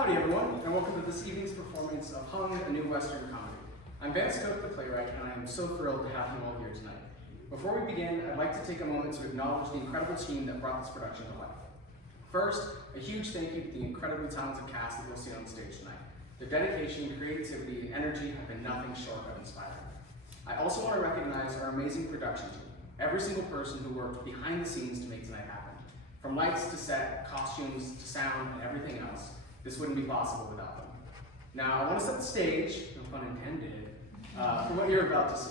Howdy everyone, and welcome to this evening's performance of Hung, a New Western Comedy. I'm Vance Cook, the playwright, and I am so thrilled to have you all here tonight. Before we begin, I'd like to take a moment to acknowledge the incredible team that brought this production to life. First, a huge thank you to the incredibly talented cast that you'll see on stage tonight. Their dedication, creativity, and energy have been nothing short of inspiring. I also want to recognize our amazing production team, every single person who worked behind the scenes to make tonight happen. From lights to set, costumes to sound, and everything else, this wouldn't be possible without them. Now, I want to set the stage, no pun intended, for what you're about to see.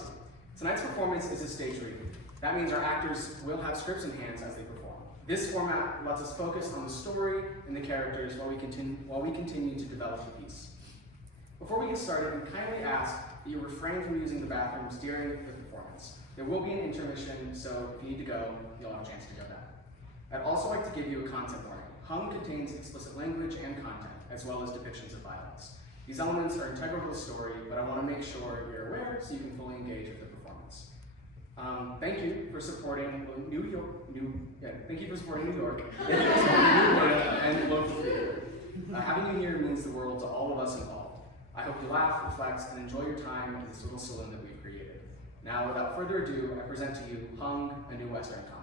Tonight's performance is a stage reading. That means our actors will have scripts in hands as they perform. This format lets us focus on the story and the characters while we continue to develop the piece. Before we get started, we kindly ask that you refrain from using the bathrooms during the performance. There will be an intermission, so if you need to go, you'll have a chance to go now. I'd also like to give you a content warning. Hung contains explicit language and content, as well as depictions of violence. These elements are integral to the story, but I want to make sure you're aware so you can fully engage with the performance. Thank you for supporting New York, and local theater. Having you here means the world to all of us involved. I hope you laugh, reflect, and enjoy your time at this little saloon that we've created. Now, without further ado, I present to you Hung, a New Western Comedy.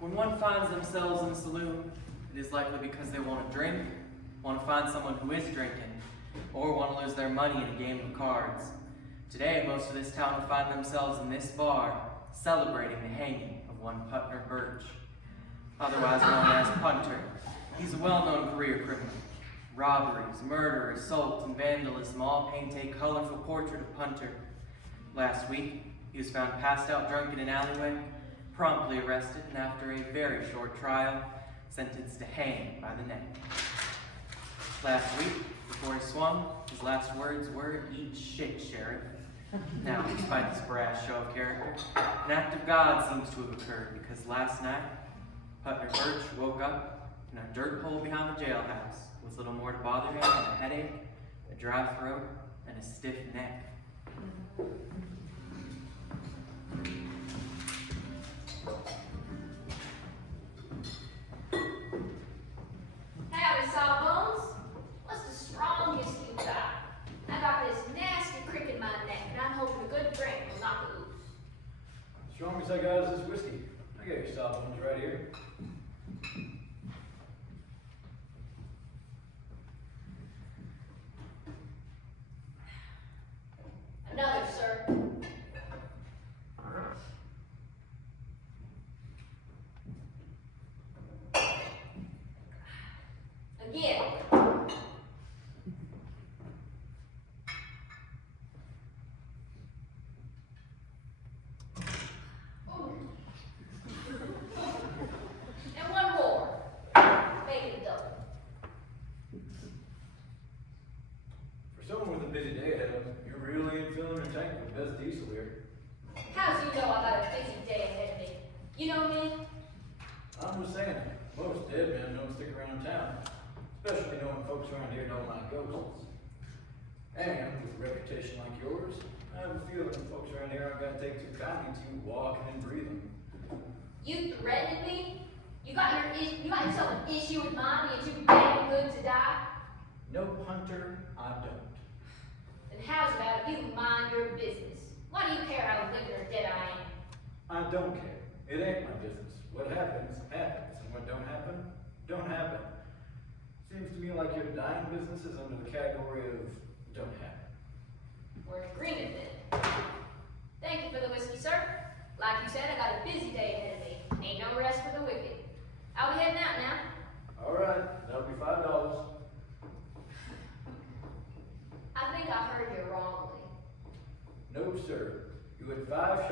When one finds themselves in a saloon, it is likely because they want to drink, want to find someone who is drinking, or want to lose their money in a game of cards. Today, most of this town will find themselves in this bar, celebrating the hanging of one Putner Burch, otherwise known as Punter. He's a well-known career criminal. Robberies, murder, assault, and vandalism all paint a colorful portrait of Punter. Last week, he was found passed out drunk in an alleyway, promptly arrested, and after a very short trial, sentenced to hang by the neck. Last week, before he swung, his last words were, "Eat shit, Sheriff." Now, despite this brash show of character, an act of God seems to have occurred, because last night, Putner Burch woke up in a dirt hole behind the jailhouse with little more to bother him than a headache, a dry throat, and a stiff neck. Howdy, Sawbones. What's the strongest you got? I got this nasty crick in my neck, and I'm hoping a good drink will knock it loose. The strongest I got is this whiskey. I got your Sawbones right here. Another, sir. Again. And one more. Make it double. For someone with a busy day ahead of them, you're really in filling your tank with the best diesel here. How's you know I got a busy day ahead of me? You know me? I'm just saying, most dead men don't stick around town. Especially knowing folks around here don't like ghosts. And with a reputation like yours, I have a feeling folks around here aren't gonna take too kindly to you walking and breathing. You threatened me? You got yourself an issue with mine being too damn good to die? No, Punter, I don't. Then how's about you mind your business? Why do you care how living or dead I am? I don't care. It ain't my business. What happens, happens. And what don't happen, don't happen. Seems to me like your dying business is under the category of don't happen. We're in agreement then. Thank you for the whiskey, sir. Like you said, I got a busy day ahead of me. Ain't no rest for the wicked. I'll be heading out now. All right, that'll be $5. I think I heard you wrongly. No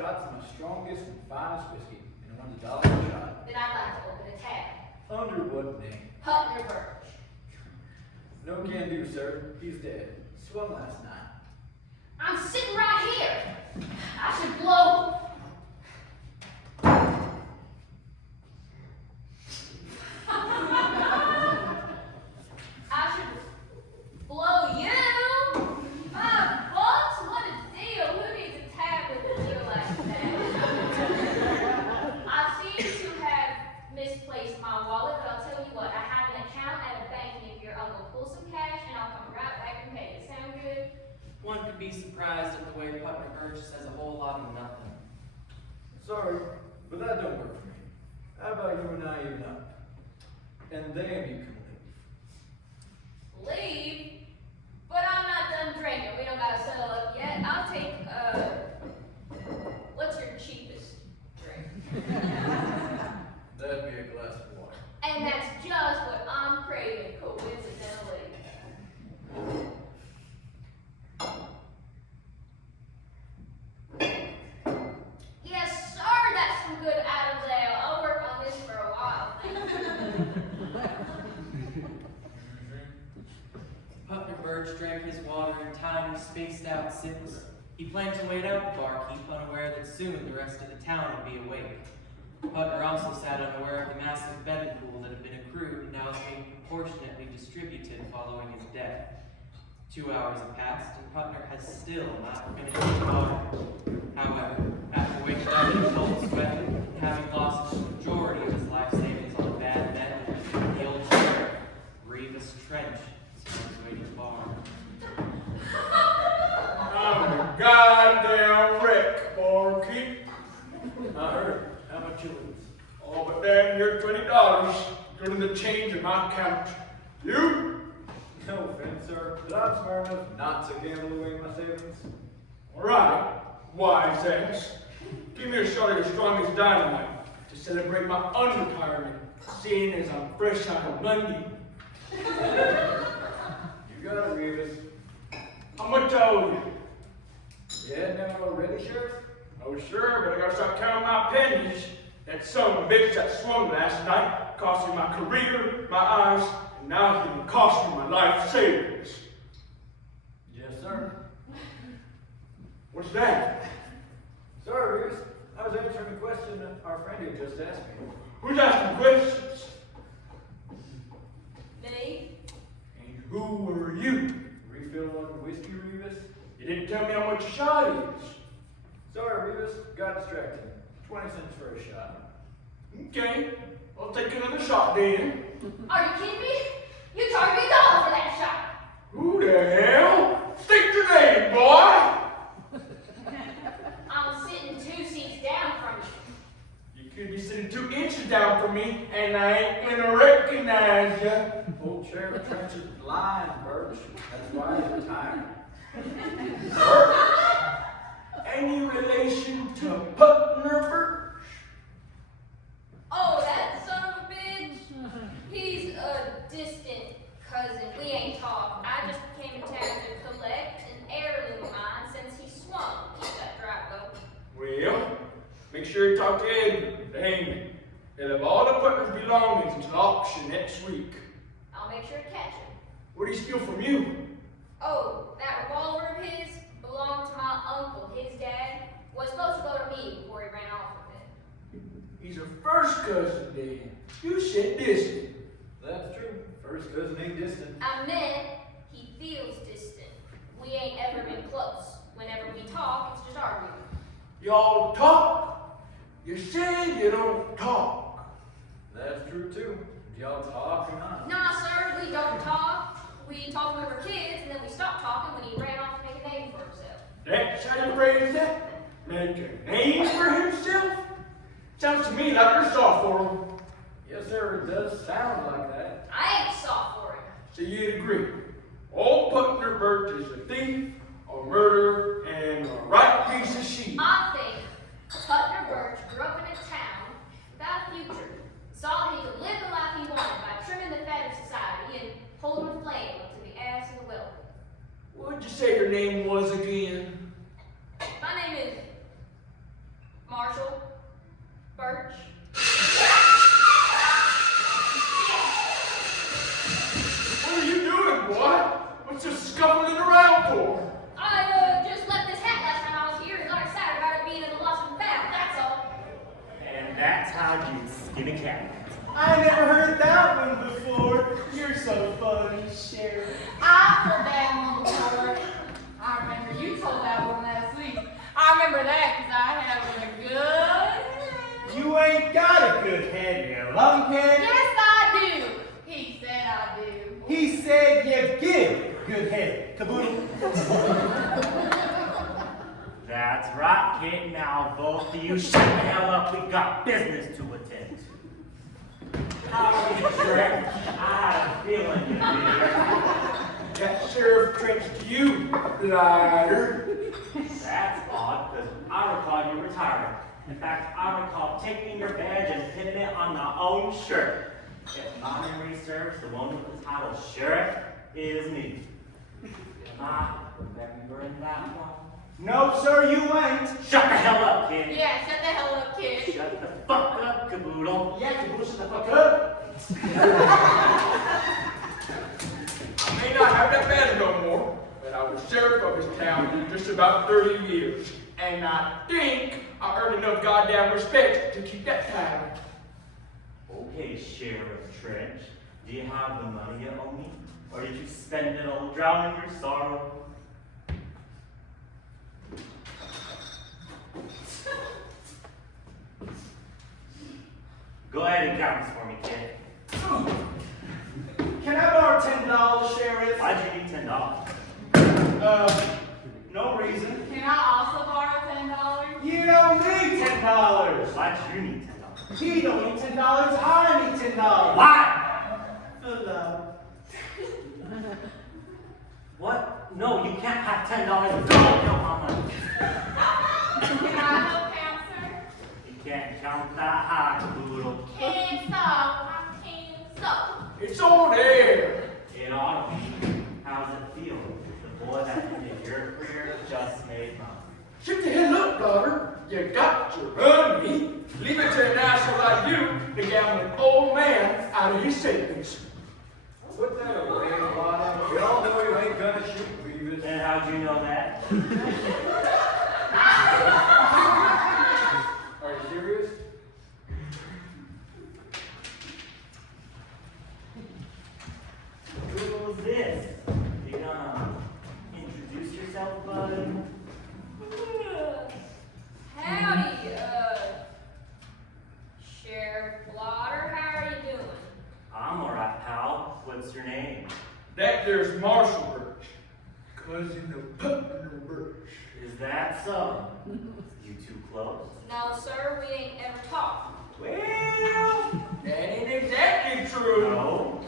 shots of my strongest and finest whiskey, and one's $1 a shot. Then I'd like to open a tab. Under what name? Putner Burch. No can do, sir. He's dead. Swung last night. I'm sitting right here. I should blow. I should blow you. $5? What a deal. Who needs a tab with a deal like that? I seem to have misplaced my wallet, but I'll tell you what. I have an account at a bank, and if your uncle pulls some cash, and I'll come right back and pay it. Sound good? One could be surprised at the way Putner Burch says a whole lot of nothing. Sorry, but that don't work for me. How about you and I even up? And then you can leave. Leave? But I'm not done drinking. We don't gotta settle up yet. I'll take, what's your cheapest drink? That'd be a glass of water. And that's just what I'm craving, coincidentally. Yes, sir, that's some good Adam's ale. I'll work on this for a while. Putner Burch drank his water in tiny, spaced-out sips. He planned to wait out the barkeep, unaware that soon the rest of the town would be awake. Putner also sat unaware of the massive betting pool that had been accrued and now was being proportionately distributed following his death. 2 hours have passed, and Putner has still not finished his water. However, after waking up in a cold sweat and having lost the majority of his life savings on a bad bet, the old sheriff, Reavis Trench, is on his way to the bar. I'm a goddamn wreck, Barkeep. I heard. How much you lose? Oh, but damn near $20. Go to the change in my account. You? No offense, sir, but I'm smart enough not to gamble away my savings. All right, wise ass. Give me a shot of your strongest dynamite to celebrate my unretirement, seeing as I'm fresh out of Monday. You got it, Reavis. How much I owe you? Yeah, now already, Sheriff? Oh, sure, but I gotta start counting my pennies. That son of a bitch that swung last night cost me my career, my eyes, and now he can cost me my life savings. Yes, sir. What's that? Sorry, Reavis. I was answering a question that our friend here just asked me. Who's asking questions? Me? And who are you? Refill on whiskey, Reavis? You didn't tell me how much a shot is. Sorry, Reavis. Got distracted. 20 cents for a shot. Okay, I'll take another shot then. Are you kidding me? You charged me $1 for that shot. Who the hell? State your name, boy! I'm sitting 2 seats down from you. You could be sitting 2 inches down from me, and I ain't gonna recognize you. Old Sheriff Trench is blind, Burch. That's why he's retired. Any relation to Putner Burch? Oh, that son of a bitch? He's a distant cousin. We ain't talked. I just came to town to collect an heirloom of mine since he swung. Keep that drive going. Well, make sure you talk to Edgar, the hangman. They'll have all the Putner's belongings until auction next week. I'll make sure to catch him. What did he steal from you? Oh, that revolver of his belonged to my uncle. His dad was supposed to go to me before he ran off with it. He's a first cousin then. You said distant. That's true. First cousin ain't distant. I meant he feels distant. We ain't ever been close. Whenever we talk, it's just arguing. Y'all talk. You said you don't talk. That's true, too. Y'all talk or not? Nah, sir, we don't talk. We talk when we were kids, and then we stopped talking when he ran off to make a name for himself. That's how you phrase that? Make a name for himself? Sounds to me like you're soft for him. Yes, sir. It does sound like that. I ain't soft for him. So you'd agree. Old Putner Burch is a thief, a murderer, and a right piece of shit. I think Putner Burch grew up in a town without a future. Saw that he could live the life he wanted by trimming the fat of society and holding a flame up to the ass of the wealthy. What'd you say your name was again? My name is Burch. What are you doing, boy? What's you scuffling around for? I just left this hat last time I was here and got excited about it being in the lost and found, that's all. And that's how you skin a cat. I never heard that one before. You're so funny, Sheriff. I've heard that one before. I remember you told that one last week. I remember that because I have a good head. You ain't got a good head, you lunkhead. Yes, I do. He said I do. He said you give good head, Kaboodle. That's right, kid. Now both of you shut the hell up. We got business to attend to. How are you, Trent? I had a feeling you'd be here. That sheriff trenched you, liar. That's odd, because I recall you retiring. In fact, I recall taking your badge and pinning it on my own shirt. If my memory serves, the one with the title Sheriff is me. Am I remembering that one? No, sir, you ain't. Shut the hell up, kid. Yeah, shut the hell up, kid. Shut the fuck up, Kaboodle. Yeah, Kaboodle, shut the fuck up. I may not have that badge no more, but I was sheriff of this town for just about 30 years. And I think I earned enough goddamn respect to keep that title. Okay, Sheriff Trench. Do you have the money you owe me? Or did you spend it all drowning your sorrow? Go ahead and count this for me, kid. Can I borrow $10, Sheriff? Why'd you need $10? No reason. Can I also borrow $10? You don't need $10. Why'd you need $10? He don't need $10. I need $10. Why? For love. What? No, you can't have $10. Don't count my money. Can I help count, sir? You can't count that high, Kaboodle. Can so. I can so. It's on there. It ought to be. How's it feel? The boy that ended your career just made mine. Shut the hell up, daughter. You got to run me. Leave it to an asshole like you to gamble an old man out of his savings. Put that away, Blotter. We all know you ain't gonna shoot Reavis. And how'd you know that? Are you serious? Who's this? You gonna introduce yourself, bud? Howdy, Sheriff Blotter, how are you doing? I'm alright, pal. What's your name? That there's Marshall Burch, cousin of Putner Burch. Is that so? You too close? No, sir, we ain't ever talked. Well, that ain't exactly true. No.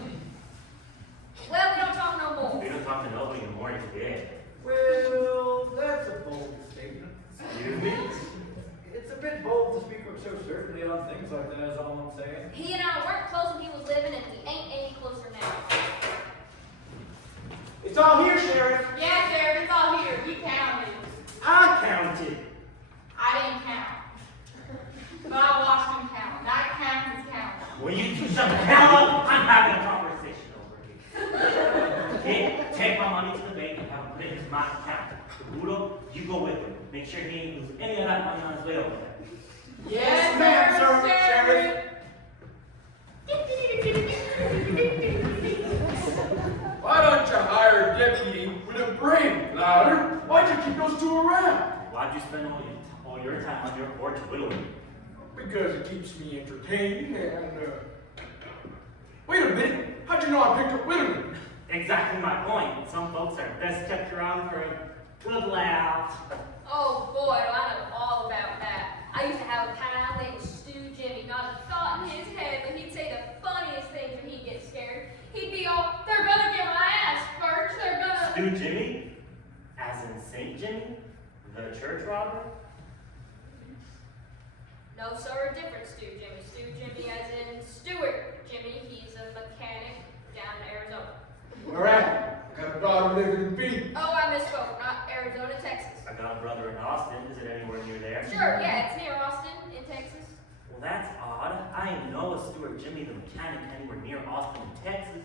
Well, we don't talk no more. We don't talk to nobody anymore, you're dead. Well, that's a bold statement. Excuse me? It's a bit bold to speak so certainly on things like that, is all I'm saying. He and I weren't close when he was living, and we ain't any closer now. It's all here, Sheriff. Yeah, Sheriff, it's all here. You counted. I counted. I didn't count. But I watched him count. Not count is count. Will you two shut the hell up? I'm having a conversation over here. Kid, take my money to the bank and have him put it into my account. Kaboodle, you go with him. Make sure he ain't lose any of that money on his way over there. Yes, ma'am, sir, sir, Sheriff. Why don't you hire a deputy with a brain, Louder? Why'd you keep those two around? Why'd you spend all your time on your porch whittling? Because it keeps me entertained and, Wait a minute. How'd you know I picked up Whitterman? Exactly my point. Some folks are best kept around for a good laugh. Oh boy, do I know all about that. I used to have a pal named Stu Jimmy, not a thought in his head, but he'd say the funniest things when he'd get scared. He'd be all, they're gonna get my ass, Burch, they're gonna... Stu Jimmy? As in St. Jimmy? The church robber? No, sir, a different Stu Jimmy. Stu Jimmy as in Stewart Jimmy. He's a mechanic down in Arizona. All right. Got a daughter living in B. Oh, I misspoke. Not Arizona, Texas. I got a brother in Austin. Is it anywhere near there? Sure, yeah, it's near Austin in Texas. Well, that's odd. I ain't know a Stuart Jimmy the mechanic anywhere near Austin, Texas.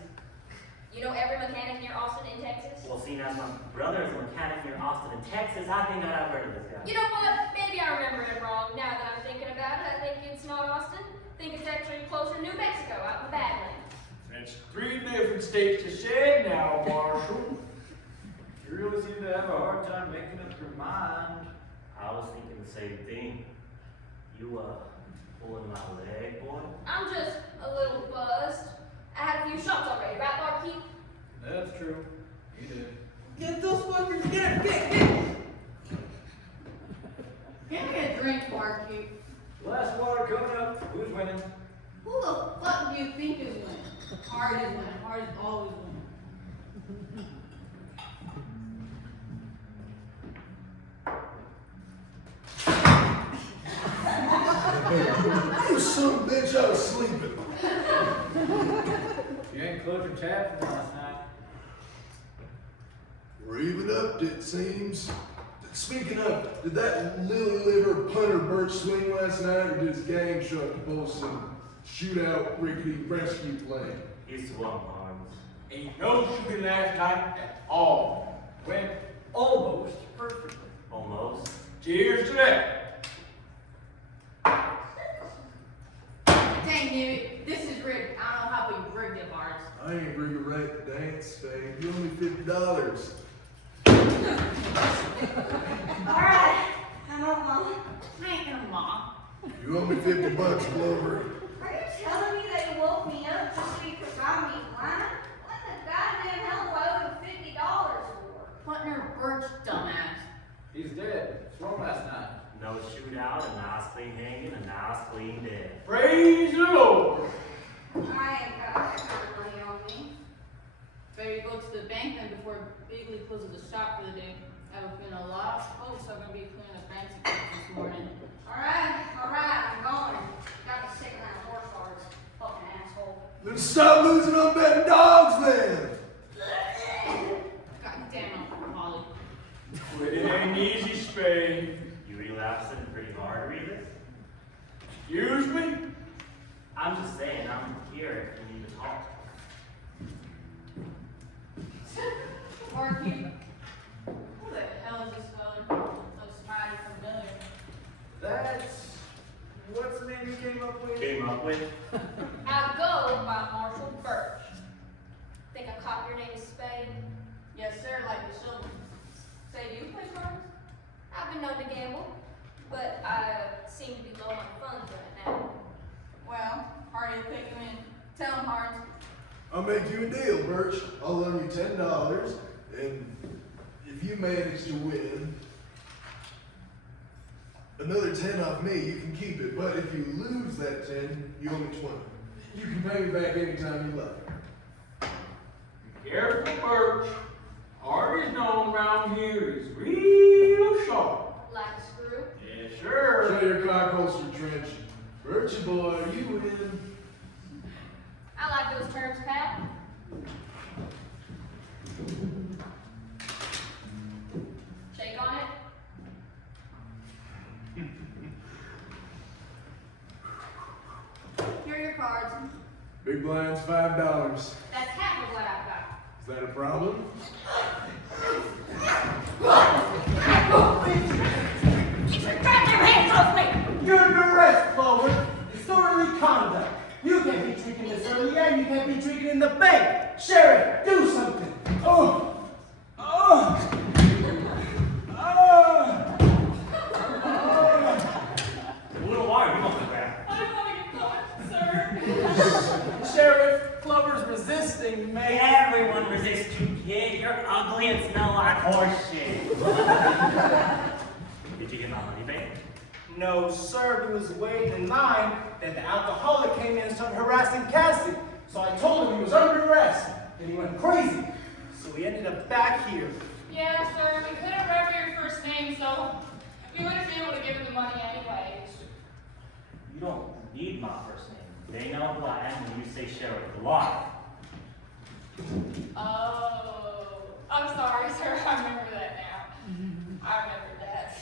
You know every mechanic near Austin in Texas? Well, seeing as my brother is a mechanic near Austin, Texas, I think I've heard of this guy. You know what? Maybe I remember it wrong. Now that I'm thinking about it, I think it's not Austin. I think it's actually closer to New Mexico, out in the Badlands. That's 3 different states to say now, Marshal. You really seem to have a hard time making up your mind. I was thinking the same thing. You, pulling my leg, boy? I'm just a little buzzed. I had a few shots already, right, Barkeep? That's true. You did. Get those fuckers, get! Give me a drink, Barkeep. Last water coming up. Who's winning? Who the fuck do you think is winning? Hard is winning. Hard is always winning. You son of a bitch, I was sleeping. You ain't closed your tab from last night. We're even up, it seems. Speaking of, did that lily liver punter Burch swing last night, or did his gang show up to pull some shootout rickety rescue plan? He's swung arms. Ain't no shooting last night at all. Went almost perfectly. Almost. Cheers to that. Dang, Devi, this is rigged. I don't know how we rigged it, Bart. I ain't bring a right to dance, Spade. You owe me $50. Alright, I'm on, Mom. I ain't gonna mom. You owe me $50, Clover. Are you telling me that you woke me up just so you could rob me blind? What the goddamn hell do I owe you $50 for? Putner, Burch, dumbass. He's dead. Swung last night. No shootout, a nice clean hanging, a nice clean dead. Praise the Lord. I ain't got that kind of money on me. Better go to the bank then before Bigley closes the shop for the day. I have a feeling a lot of folks are gonna be cleaning the fancy clothes this morning. Alright, I'm going. Got the second-hand horse cards. Fucking asshole. Then stop losing on betting dogs, then. God damn, I'm Molly. But it ain't easy, Spade. You relapsing pretty hard, Reavis? Excuse me? I'm just saying, I'm here if you need to talk. Barkeep. Who the hell is this fella? Looks mighty familiar. That's... What's the name you came up with? Came up with? I go by Marshall Burch. Think I caught your name is Spade? Yes, sir, like the show. Say, do you play cards? I've been known to gamble, but I seem to be low on funds right now. Well, Hardy will take him in. Tell him, Hart. I'll make you a deal, Burch. I'll loan you $10, and if you manage to win another 10 off me, you can keep it. But if you lose that 10, you owe me 20. You can pay me back anytime you like. Careful, Burch. Hard is known around here is real sharp. Like a screw. Yes, sir. Show your cock holster trench. Burchy boy, you win. I like those terms, pal. Shake on it. Here are your cards. Big blind's $5. Is That's half of what I've got. that a problem? Grab your hands off me! You're under arrest, Clover. Disorderly conduct. You can't be drinking this early, and you can't be drinking in the bank. Sheriff, do something. Oh. Oh. Oh. A little water, you must have grabbed. I don't want to get caught, sir. Sheriff, Clover's resisting, man. Everyone resists you, kid. You're ugly and smell like horse shit. Did you get my money back? No, sir, he was waiting in line. Then the alcoholic came in and started harassing Kassie. So I told him he was under arrest. And he went crazy. So we ended up back here. Yeah, sir, we couldn't remember your first name, so we wouldn't be able to give him the money anyways. You don't need my first name. They know who I am when you say Sheriff Blotter. Oh, I'm sorry, sir. I remember that now. I remember that.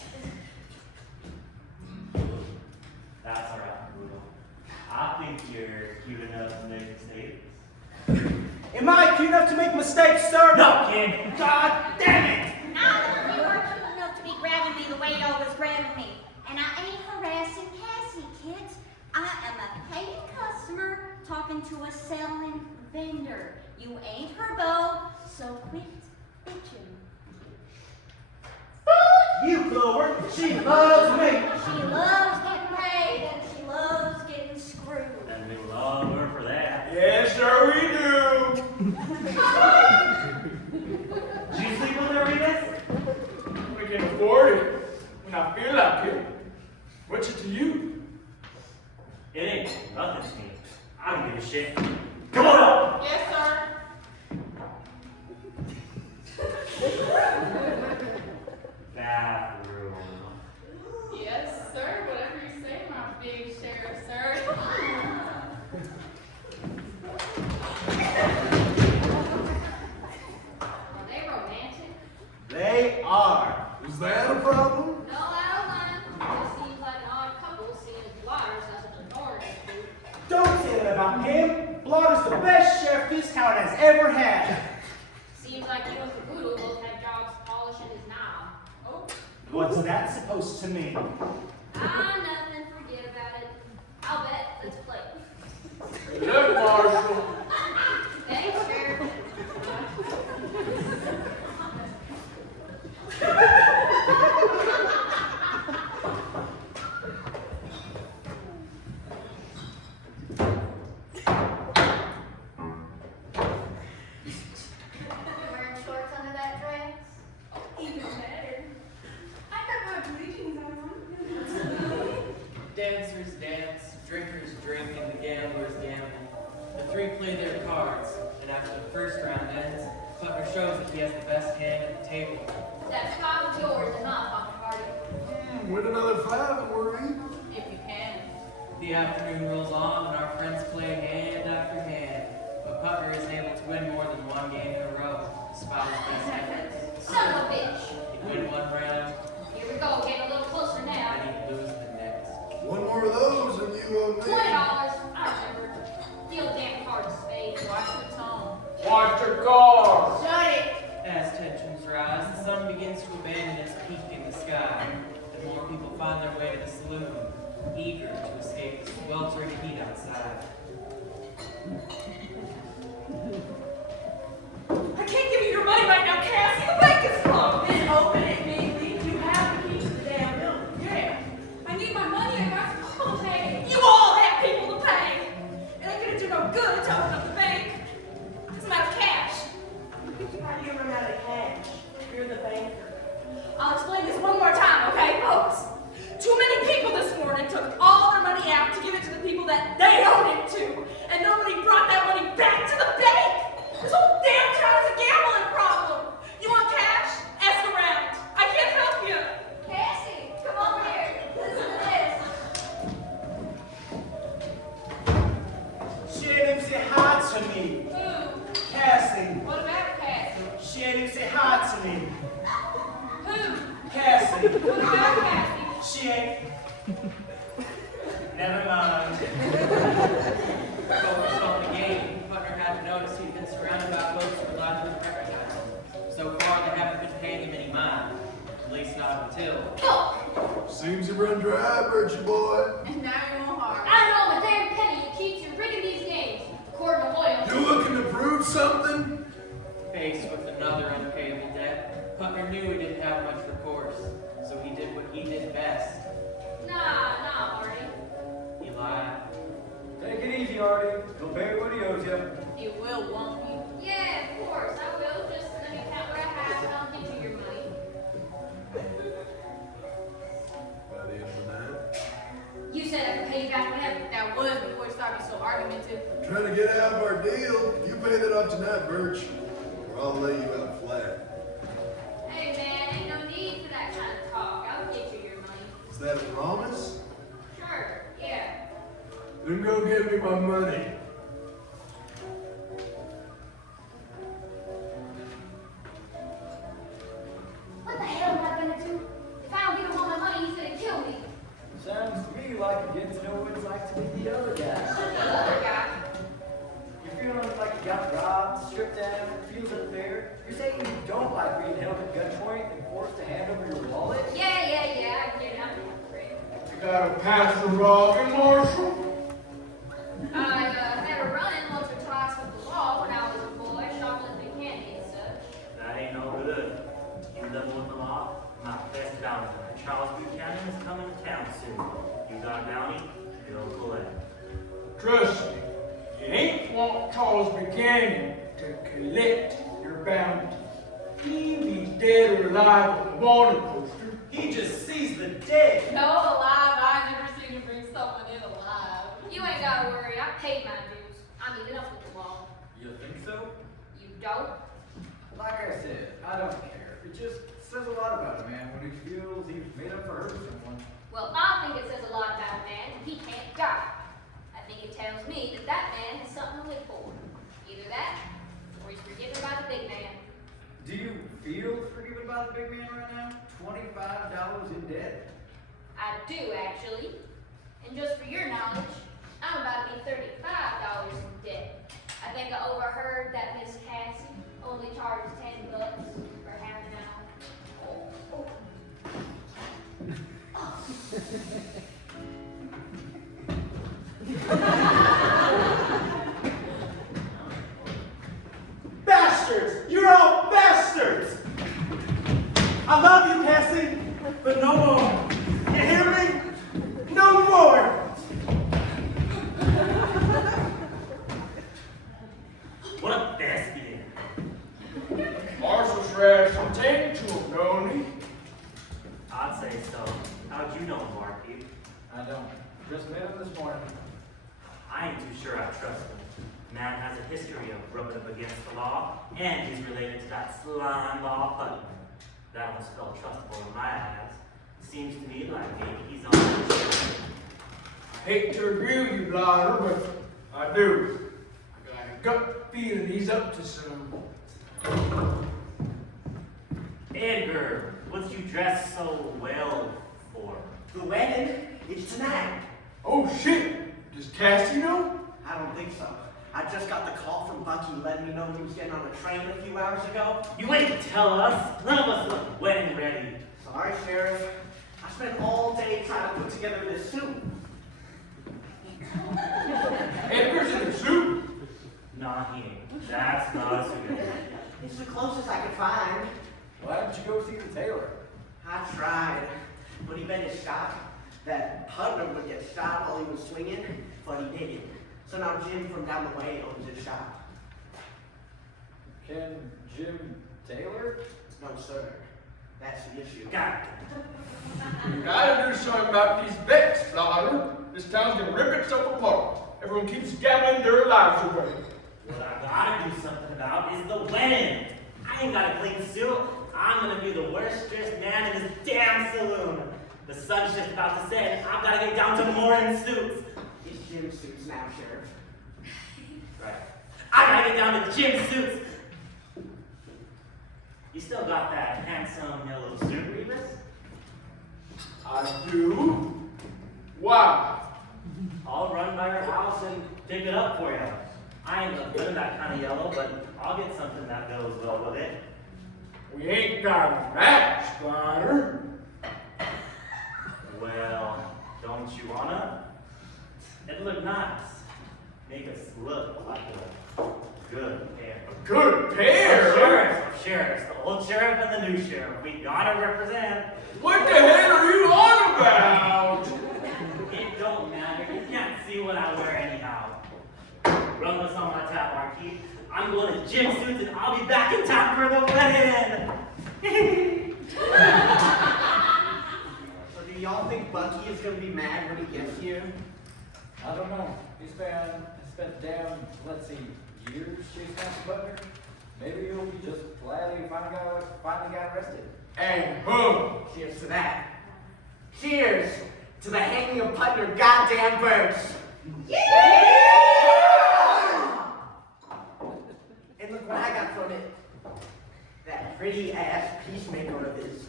That's alright, Kaboodle. I think you're cute enough to make mistakes. Am I cute enough to make mistakes, sir? No, kid. God damn it! None of you are cute enough to be grabbing me the way y'all was grabbing me. And I ain't harassing Kassie, kids. I am a paying customer talking to a selling vendor. You ain't her beau, so quit bitching. You, Clover. She loves me. She loves getting paid and she loves getting screwed. And we love her for that. Yes, sir, we do. Did you sleep with her, Reavis? We can afford it when I feel like it. What's it to you? It ain't nothing to me. I don't give a shit. Come on up! Yes, sir. Bathroom. Yes, sir. Whatever you say, my big sheriff, sir. Are they romantic? They are. Is that a problem? No, I don't mind. It just seems like an odd couple seeing as Blotter's has such a normal attitude. Don't say that about him. Blotter's the best sheriff this town has ever had. Seems like you and Kaboodle both have jobs polishing his knob. Oh, What's that supposed to mean? Nothing. Forget about it. I'll bet. Let's play. Look, Marshal. Thanks, Sheriff. Wearing shorts under that dress? even better. I got my bleachings on. Dancers dance, drinkers drink, and the gamblers gamble. The three play their cards, and after the first round ends, Putner shows that he has the best hand at the table. That's 5 of yours and not Papa Party. Win another 5 and we're even. If you can. The afternoon rolls on, and our friends play hand after hand. But Putner is able to win more than one game in a row, despite his best efforts. Son of a bitch. He'd win one round, Here we go, getting a little closer now. and he'd lose the next. One more of those and you owe me. $20. I remember. Deal the damn card to Spade. Watch your tone. Watch your car. Shut it. As tensions rise, the sun begins to abandon its peak in the sky, and more people find their way to the saloon, eager to escape the sweltering heat outside. I can't give you your money right now, Kassie. The bank is closed. Then open it, Mindy. You have the key to the damn building. Yeah. I need my money. I got people to pay. You all have people to pay. It ain't gonna do no good to open up the bank. It's not of cash. How do you run out of cash? You're the banker. I'll explain this one more time, okay, folks? Too many people this morning took all their money out to give it to the people that they owed it to, and nobody brought that money back to the bank. This whole damn town is a gambling problem. You want cash? Ask around. I can't help you. Kassie, come over here. Listen to this. She ain't even say hi to me. Who? Kassie. What about Kassie? She ain't even say hi to me. Who? Kassie. What about Kassie? She ain't. Never mind. Focused on the game, Putner hadn't noticed he'd been surrounded by folks who were allowed to recognize him. So far, they haven't been paying him any mind, at least not until. Look, Seems you run dry, Burchy boy. And now you're on hard. I don't know a damn penny you cheats. You're rigging these games. According to loyalty. You looking to prove something? Faced with another unpayable debt, Putner knew he didn't have much recourse, so he did what he did best. Nah, Marty. He lied. Take it easy, Artie. He'll pay what he owes you. You will, won't you? Yeah, of course, I will. Just let me count what I have and I'll get you your money. By the end of the night. You said I could pay you back whenever. That was before you started being so argumentative. Trying to get out of our deal. You pay that off tonight, Burch, or I'll lay you out flat. Hey man, ain't no need for that kind of talk. I'll get you your money. Is that a promise? Sure, yeah. Then go get me my money. What the hell am I gonna do? If I don't give him all my money, he's gonna kill me. Sounds to me like like getting to know what it's like to be the other guy. The other guy. You're feeling like you got robbed, stripped down, feels unfair. You're saying you don't like being held at gunpoint and forced to hand over your wallet? Yeah, I get it. I'm doing great. You gotta pass the robbing, Marshal? I had a run-in once or twice with the law when I was a boy, shoplifting candy and such. That ain't no good. You level with the law, my best bounty. Charles Buchanan is coming to town soon. You got a bounty, you'll collect. Trust me, you ain't want Charles Buchanan to collect your bounty. He's dead or alive on the wanted poster. He just sees the dead. No, alive. I've never seen him bring someone in alive. You ain't gotta worry, I paid my dues. I'm even up with the law. You think so? You don't? Like I said, I don't care. It just says a lot about a man when he feels he's made up for hurting someone. Well, I think it says a lot about a man when he can't die. I think it tells me that that man has something to live for. Either that, or he's forgiven by the big man. Do you feel forgiven by the big man right now? $25 in debt? I do, actually. And just for your knowledge, I'm about to be $35 in debt. I think I overheard that Miss Kassie only charges $10 for having an Bastards! You're all bastards! I love you, Kassie, but no more. You hear me? No more! What a thespian. Marshal's read some tape to him, don't he? I'd say so. How'd you know, Barkeep? I don't. Just met him this morning. I ain't too sure I trust him. Man has a history of rubbing up against the law, and he's related to that slime law Putner. That don't spell trustable in my eyes. Seems to me like maybe he's on the show. I hate to agree with you, Blotter, but I do. I got a gut feeling he's up to some. Edgar, what's you dressed so well for? The wedding? It's tonight. Oh shit! Does Kassie know? I don't think so. I just got the call from Bucky letting me know he was getting on a train a few hours ago. You ain't to tell us. None of us look wedding ready. Sorry, Sheriff. I spent all day trying to put together this suit. Edgar's in a suit. Nah, he ain't. That's not a suit. It's the closest I could find. Why didn't you go see the tailor? I tried, but he bet his shot that Putner would get shot while he was swinging, but he didn't. So now Jim from down the way owns his shop. Can Jim Taylor? No, sir. That's the issue. God. You gotta do something about these bets, Blotter. This town's gonna rip itself apart. Everyone keeps gambling their lives away. What I gotta do something about is the wedding. I ain't got a clean suit. I'm gonna be the worst dressed man in this damn saloon. The sun's just about to set. I've gotta get down to morning suits. It's Jim's suits now, Sheriff. Right. I gotta get down to gym suits. You still got that handsome yellow suit, Reavis? I do. Why? I'll run by your house and pick it up for you. I ain't look good in that kind of yellow, but I'll get something that goes well with it. We ain't got a match, Blotter. Well, don't you wanna? It'd look nice. Make us look like a good pair. A good pair? Sheriffs. The old sheriff and the new sheriff. We gotta represent. What the hell are you on about? It don't matter. You can't see what I wear anyhow. Run what's on my tab, Barkeep. I'm going to gym suits and I'll be back in time for the wedding. So do y'all think Bucky is going to be mad when he gets here? I don't know. He spent damn, let's see, years chasing after Putner. Maybe he'll be just glad he finally got arrested. And boom. Cheers to that. Cheers to the hanging of Putner goddamn Burch. Yeah! And look what I got from it. That pretty ass peacemaker of his.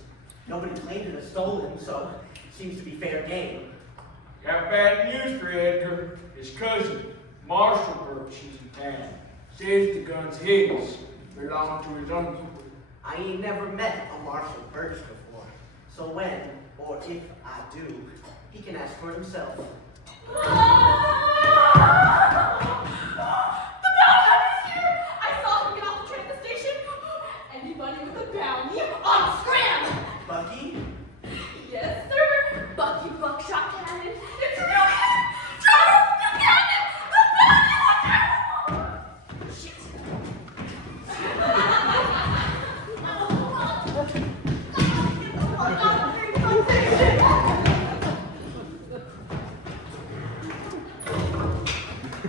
Nobody claimed it as stolen, so it seems to be fair game. Got bad news for Edgar. His cousin, Marshall Burch, is in town. Says the gun's his. Belongs to his uncle. I ain't never met a Marshall Burch before. So when, or if I do, he can ask for himself. The bounty here! I saw him get off the train at the station. Anybody with a bounty on scram! Bucky? Yes, sir. Bucky Buckshot Cannon. It's real him! Charles Buchanan! The bounty hunter! Shit.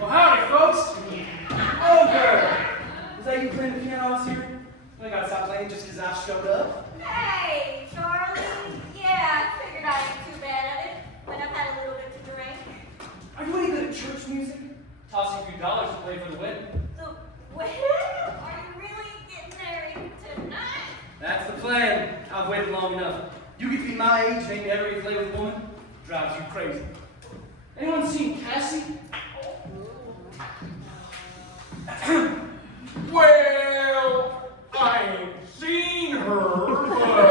Well, howdy, folks. Over. Is that you playing the piano out here? I gotta stop playing just because I showed up. Hey, Charlie. Yeah, I figured I ain't too bad at it when I've had a little bit to drink. Are you any good at church music? Toss you a few dollars to play for the wedding. The wedding? Are you really getting married tonight? That's the plan. I've waited long enough. You get to be my age and ain't never get to play with a woman? Drives you crazy. Anyone seen Kassie? Well, I ain't seen her, but...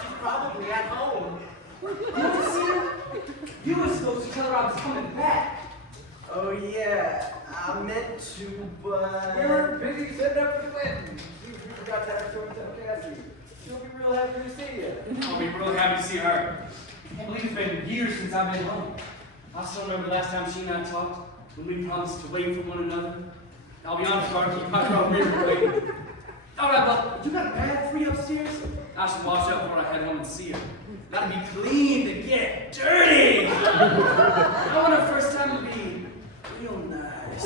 She's probably at home. You want to see her? You were supposed to tell her I was coming back. Oh yeah, I meant to, but... We were busy setting up for the wedding. We forgot to have to tell Kassie. She'll be real happy to see you. I'll be real happy to see her. I can't believe it's been years since I've been home. I still remember the last time she and I talked, when we promised to wait for one another. I'll be honest, Barkeep, I thought we were waiting. All right, but you got a bath free upstairs? I should wash up before I head home and see her. Gotta be clean to get dirty. I want her first time to be real nice.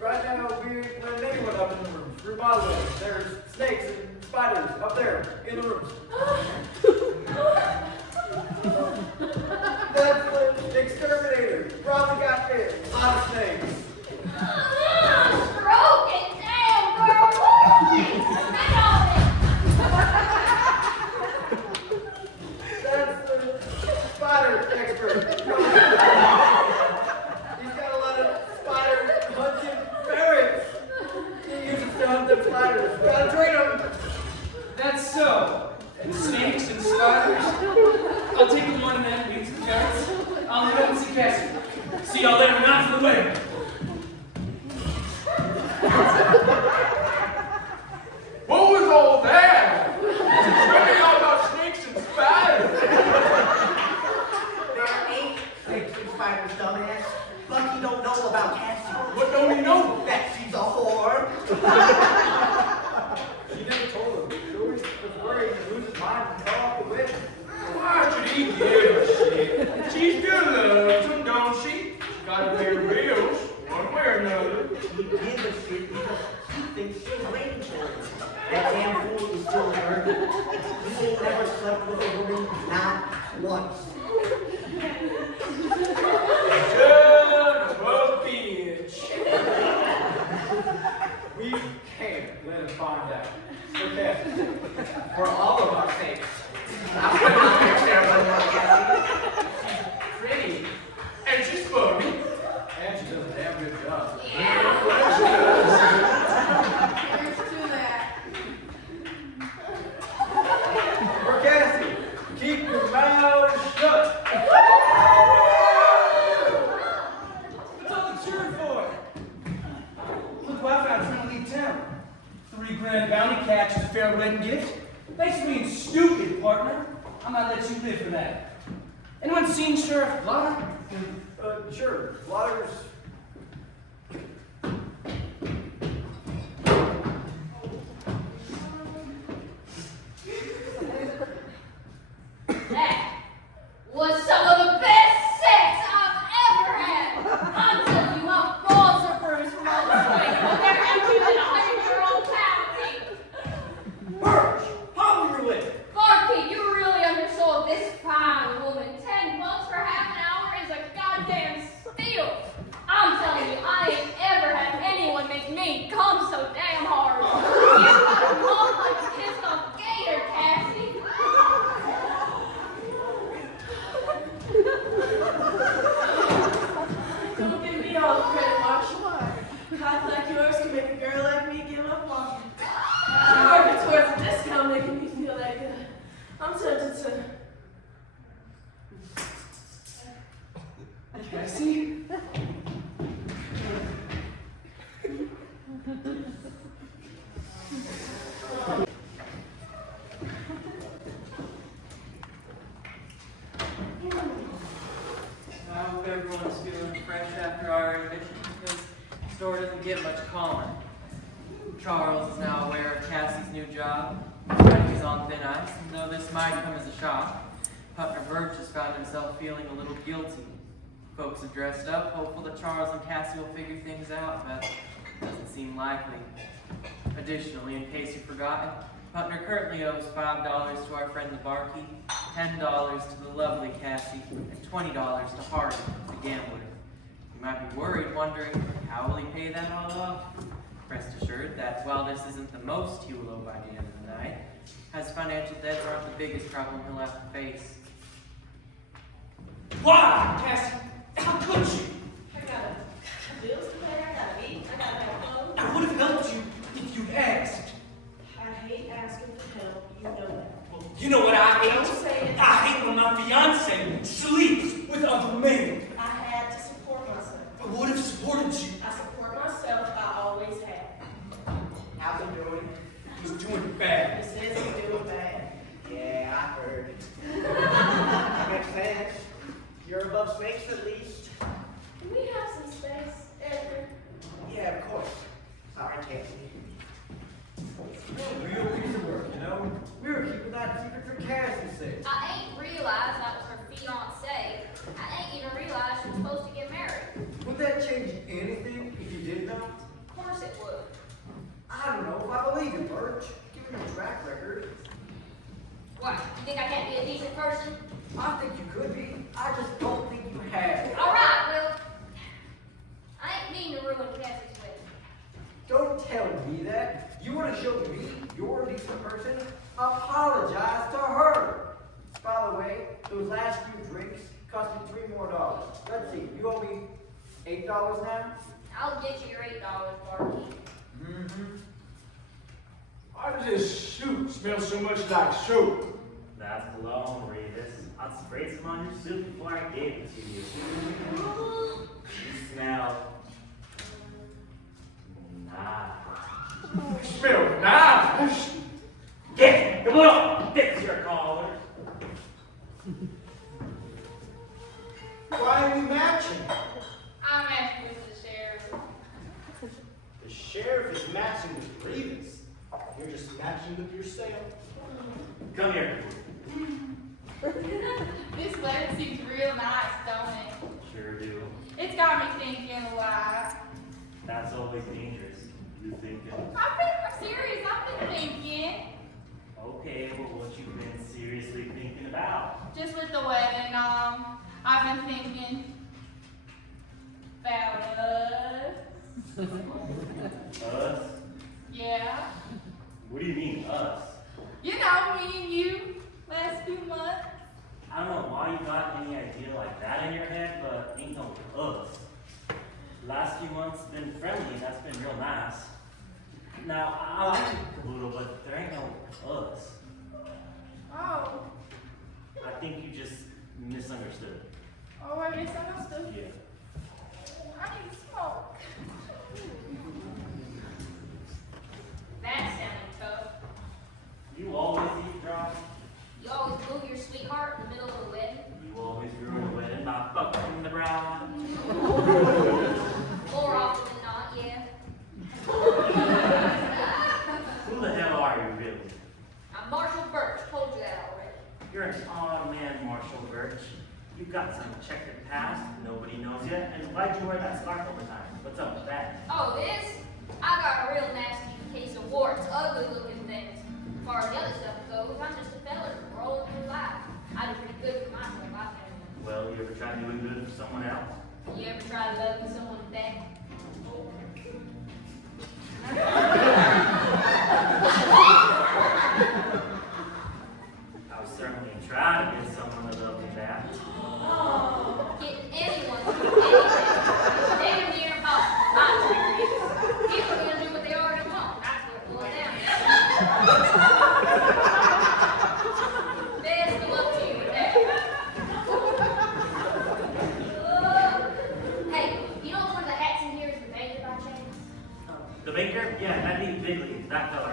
Right now, we're letting anyone up in the rooms. We're bothering. There's snakes and spiders up there in the rooms. That's the exterminator. Probably got bit. A lot of snakes. Stroke it down, girl. Please. Stay on it. That's the spider expert. He's got a lot of spider hunting ferrets. He uses to hunt them spiders. Gotta train them. That's so. And snakes and spiders. I'll take the one and then beans and carrots. I'll go and see Kassie. See y'all later, not for the wedding. What was all that? Tell me all about snakes and spiders. There ain't snakes and spiders, dumbass. Bucky don't know about Kassie. What don't he know? That she's a whore. She never told him. She always was worried to lose his mind and fall off the wedding. Why should he give a shit? She still loves him, don't she? She gotta pay her bills, one way or another. He gives a shit because he thinks she's waiting for him. That damn fool is still hurt. He ain't never slept with a woman, not once. Son of a bitch. We can't let him find out. Okay. For all of our sakes. I'm not going to share with Kassie. Pretty. And she's funny. And she does a damn good job. Here's to that. For Kassie, keep your mouth shut. What's all the cheering for? Look who I found trying to leave town. $3 bounty catch is a fair wedding gift. Thanks for being stupid, partner. I'm not let you live for that. Anyone seen Sheriff Blotter? Sure. Blotter's. That was some of the best sex I've ever had. I'm telling you, my balls are bruised from all the sweat. They're emptier than a 100-year-old cow. Burch! How were you with? Barkeep, you really undersold this fine woman. $10 for half an hour is a goddamn steal. I fresh after our revision because the store doesn't get much calmer. Charles is now aware of Cassie's new job. He's on thin ice, and though this might come as a shock, Putner Burch has found himself feeling a little guilty. Folks have dressed up, hopeful that Charles and Kassie will figure things out, but it doesn't seem likely. Additionally, in case you've forgotten, Putner currently owes $5 to our friend the Barkeep, $10 to the lovely Kassie, and $20 to Hardy, the gambler. You might be worried, wondering, how will he pay that all off? Rest assured that while this isn't the most he will owe by the end of the night, his financial debts aren't the biggest problem he'll have to face. Why, Kassie? How could you? I got bills to pay, I gotta eat, I gotta have clothes. I would have helped you if you'd asked. I hate asking for help, you know that. Well, you know what I hate? Don't say it. I hate when my fiance sleeps with other men. I had to support myself. I would have supported you. I support myself, I always have. How's it doing? He was doing bad. It says I'm doing bad. Yeah, I heard. Makes sense. You're above snakes at least. Can we have some space, Edgar? Yeah, of course. Sorry, Kassie. Real piece of work, you know? We were keeping that secret for Cassie's sake. I ain't realized that was her fiancé. I ain't even realized she was supposed to get married. Would that change anything if you did know? Of course it would. I don't know if I believe in Burch, given your track record. What, you think I can't be a decent person? I think you could be. I just don't think you have. Alright, well, I ain't mean to ruin Cassie's wedding. Don't tell me that. You want to show me you're a decent person? Apologize to her. By the way, those last few drinks cost me $3 more. Let's see, you owe me $8 now? I'll get you your $8, Barkeep. Mm-hmm. Why does this soup smell so much like soap? That's cologne, Reavis. I sprayed some on your soup before I gave it to you. You smell nice. You smell nice. Get come on, fix your collar. Why are we matching? I'm matching with the sheriff. The sheriff is matching with Reavis. You're just matching with yourself. Come here. This letter seems real nice, don't it? Sure do. It's got me thinking a lot. That's always dangerous. You thinking? I'm serious, I've been thinking. Okay, well, what you been seriously thinking about? Just with the wedding, I've been thinking about us. Us? Yeah. What do you mean, us? You know, me and you, last few months. I don't know why you got any idea like that in your head, but ain't no us. Last few months been friendly, that's been real nice. Now, I like you, Kaboodle, but there ain't no us. Oh. I think you just misunderstood. Oh, I misunderstood. Yeah. I need to smoke. That sounded tough. You always eavesdrop. You always move your sweetheart in the middle of a wedding. You always ruin a wedding by fucking the bride. More often than not, yeah. Who the hell are you, really? I'm Marshall Burch, told you that already. You're an odd man, Marshall Burch. You've got some checkered past, nobody knows you, and why'd you wear that scarf all the time? What's up with that? Oh, this? I got a real nasty case of warts, ugly looking things. As far as the other stuff goes, I'm just a feller rolling through life. I do pretty good for myself, I think. Well, you ever try doing good for someone else? You ever try loving someone back? I'll certainly try to get someone to love me back. Oh, getting anyone to do anything. Damn near impossible. Not serious. People are gonna do what they already want. That's what it boils down to. Best of luck to you with that. Hey, you know one of the hats in here is the banker by chance? The banker? Yeah, that'd be Bigley, that fella.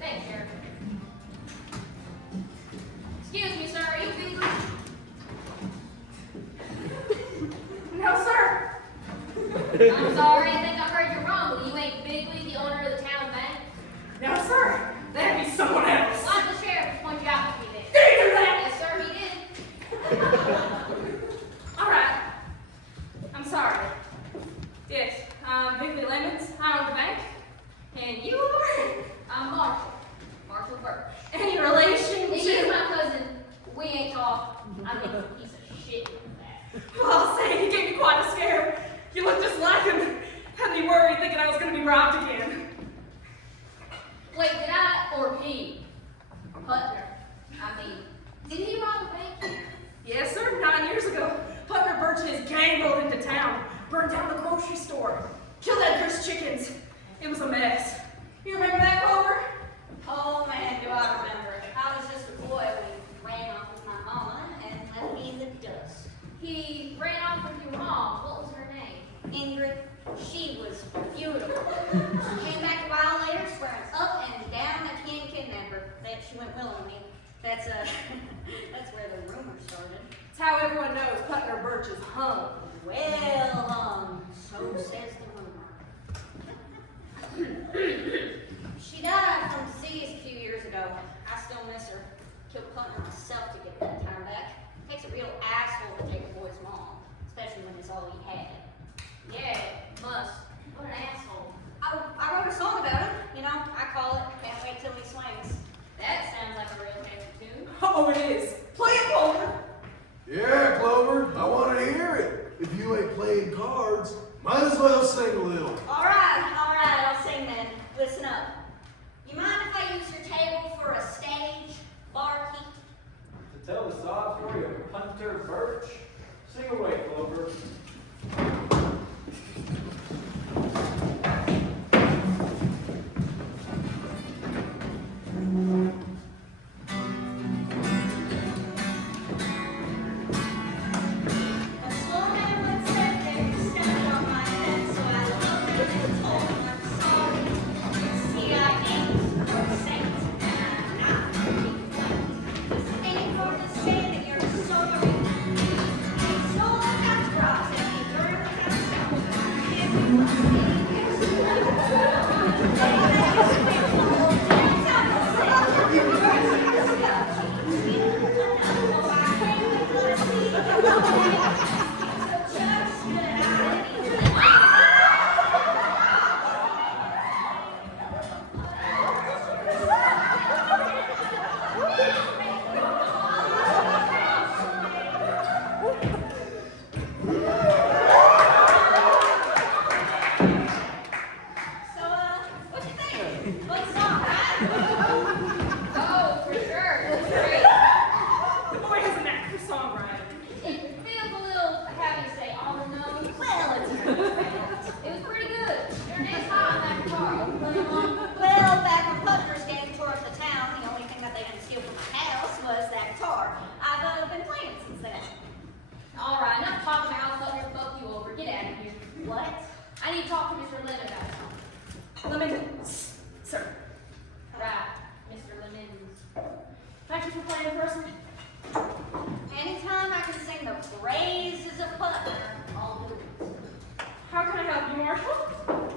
Thanks, Sheriff. Excuse me, sir, are you Beagle? I'm sorry, I think I heard you wrong. You ain't Bigley, the owner of the town bank? No, sir. That'd be someone else. Why did the sheriff point you out to me then? Did he do that? Yes, sir, he did. All right. I'm sorry. Yes, I'm Bigley Lemons. I own the bank. And you are? I'm Marshall. Marshall Burch. Any relation He's to? my cousin. We ain't talked. I think he's a piece of shit with that. Well, I'll say he gave me quite a scare. You look just like him. Had me worried thinking I was going to be robbed again. Wait, did I or he? Putner. I mean, did he rob a bank here? Yes, sir. 9 years ago, Putner, Burch and his gang rolled into town, burned down the grocery store, killed Edgar's chickens. It was a mess. You remember that, Clover? Oh man, do I remember it. I was just a boy when he ran off with my mama and left me in the dust. He ran off with your mom. What was her name? Ingrid, she was beautiful. She came back a while later swearing up and down that he ain't kidnapped her, that she went willingly. That's that's where the rumor started. It's how everyone knows Putner Burch is hung. Well, so says the rumor. She died from disease a few years ago. I still miss her. Killed Putner myself to get that time back. Takes a real asshole to take a boy's mom, especially when it's all he had. Yeah, must. What an asshole. I wrote a song about him. You know, I call it "Can't Wait Till He Swings." That sounds like a real catchy tune. Oh, it is. Play it, Clover. Yeah, Clover, I want to hear it. If you ain't playing cards, might as well sing a little. All right, I'll sing then. Listen up. You mind if I use your table for a stage, Barkeep? To tell the sob story of Punter Burch, sing away, Clover. A slow man once said there, he stepped on my head, so I looked at him and told him I'm sorry. See, I ain't a saint, and I'm not pretty white. This ain't for to say that you're sorry. You sold the house cross and you burned the house down. What you think? Good song, right? Oh, for sure. It was great. The boy has a knack for songwriting. It feels a little, how do you say, on the nose. Well, it's It was pretty good. Your name's hot on that guitar. You play along? Well, back when Putner's gang tore up the town, the only thing that they didn't steal from my house was that guitar. I've been playing it since then. All right, enough talking about Butler fuck you over. Get out of here. What? I need to talk to Mr. Lemon about something. Lemons, sir. Right, Mr. Lemons. Thank you for playing for us. Anytime I can sing the praises of Putner, I'll do it. How can I help you, Marshall?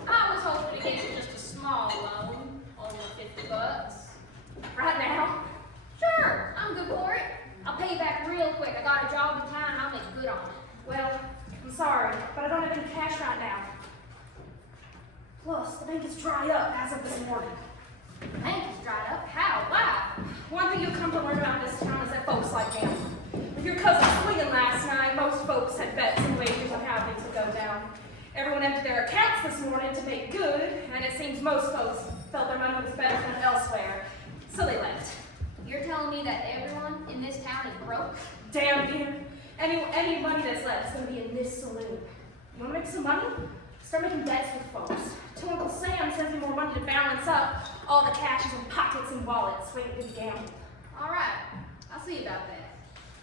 I was hoping to get you just a small loan, only $50. Right now? Sure, I'm good for it. I'll pay you back real quick. I got a job in town and I'll make good on it. Well, I'm sorry, but I don't have any cash right now. Plus, the bank is dried up as of this morning. The bank is dried up. How? Why? One thing you'll come to learn about this town is that folks like gambling. With your cousin swinging last night, most folks had bets and wagers on how things would go down. Everyone emptied their accounts this morning to make good, and it seems most folks felt their money was better than elsewhere, so they left. You're telling me that everyone in this town is broke? Damn dear. Any money that's left is going to be in this saloon. You want to make some money? Start making bets with folks. Till Uncle Sam sends me more money to balance up all the cash in pockets and wallets waiting to be gambled. All right, I'll see about that.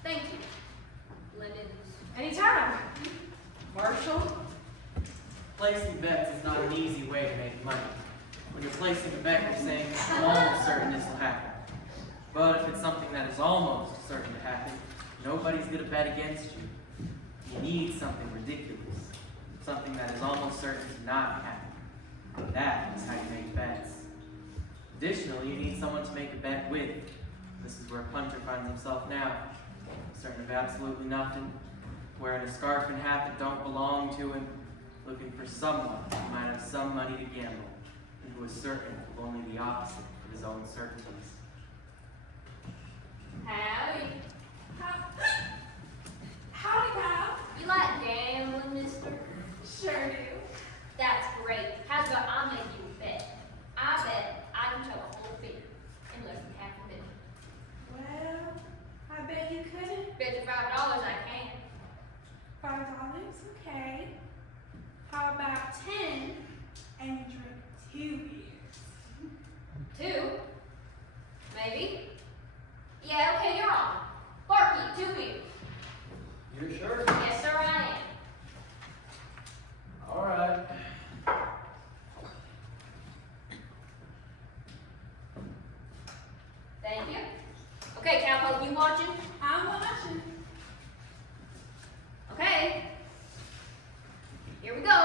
Thank you, Lemons. Anytime. Marshall? Placing bets is not an easy way to make money. When you're placing a bet, you're saying it's almost certain this will happen. But if it's something that is almost certain to happen, nobody's going to bet against you. You need something ridiculous. something that is almost certain to not happen. That is how you make bets. Additionally, you need someone to make a bet with. This is where Punter finds himself now, certain of absolutely nothing, wearing a scarf and hat that don't belong to him, looking for someone who might have some money to gamble, and who is certain of only the opposite of his own certainties. Howdy. Howdy, pal. You like gambling, mister? Sure do. That's great. How's about I make you a bet? I bet I can tell a whole figure in less than half a minute. Well, I bet you couldn't. Bet you $5 I can. $5, okay. How about 10 and you drink 2 beers? 2? Maybe? Yeah, okay, you're on. Barkeep, 2 beers. You sure? Yes, sir, I am. All right. Thank you. Okay, Cowpoke, you watching? I'm watching. Okay. Here we go.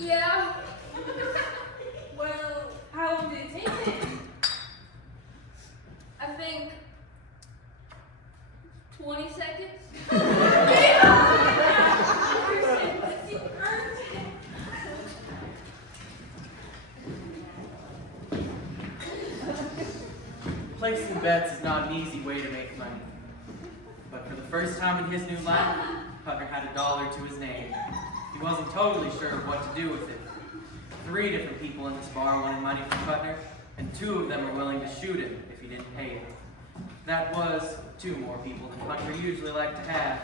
Yeah. Well, how long did it take then? I think 20 seconds. Placing bets is not an easy way to make money. But for the first time in his new life, Putner had $1 to his name. He wasn't totally sure of what to do with it. 3 different people in this bar wanted money from Putner, and 2 of them were willing to shoot him if he didn't pay it. That was 2 more people than Putner usually liked to have.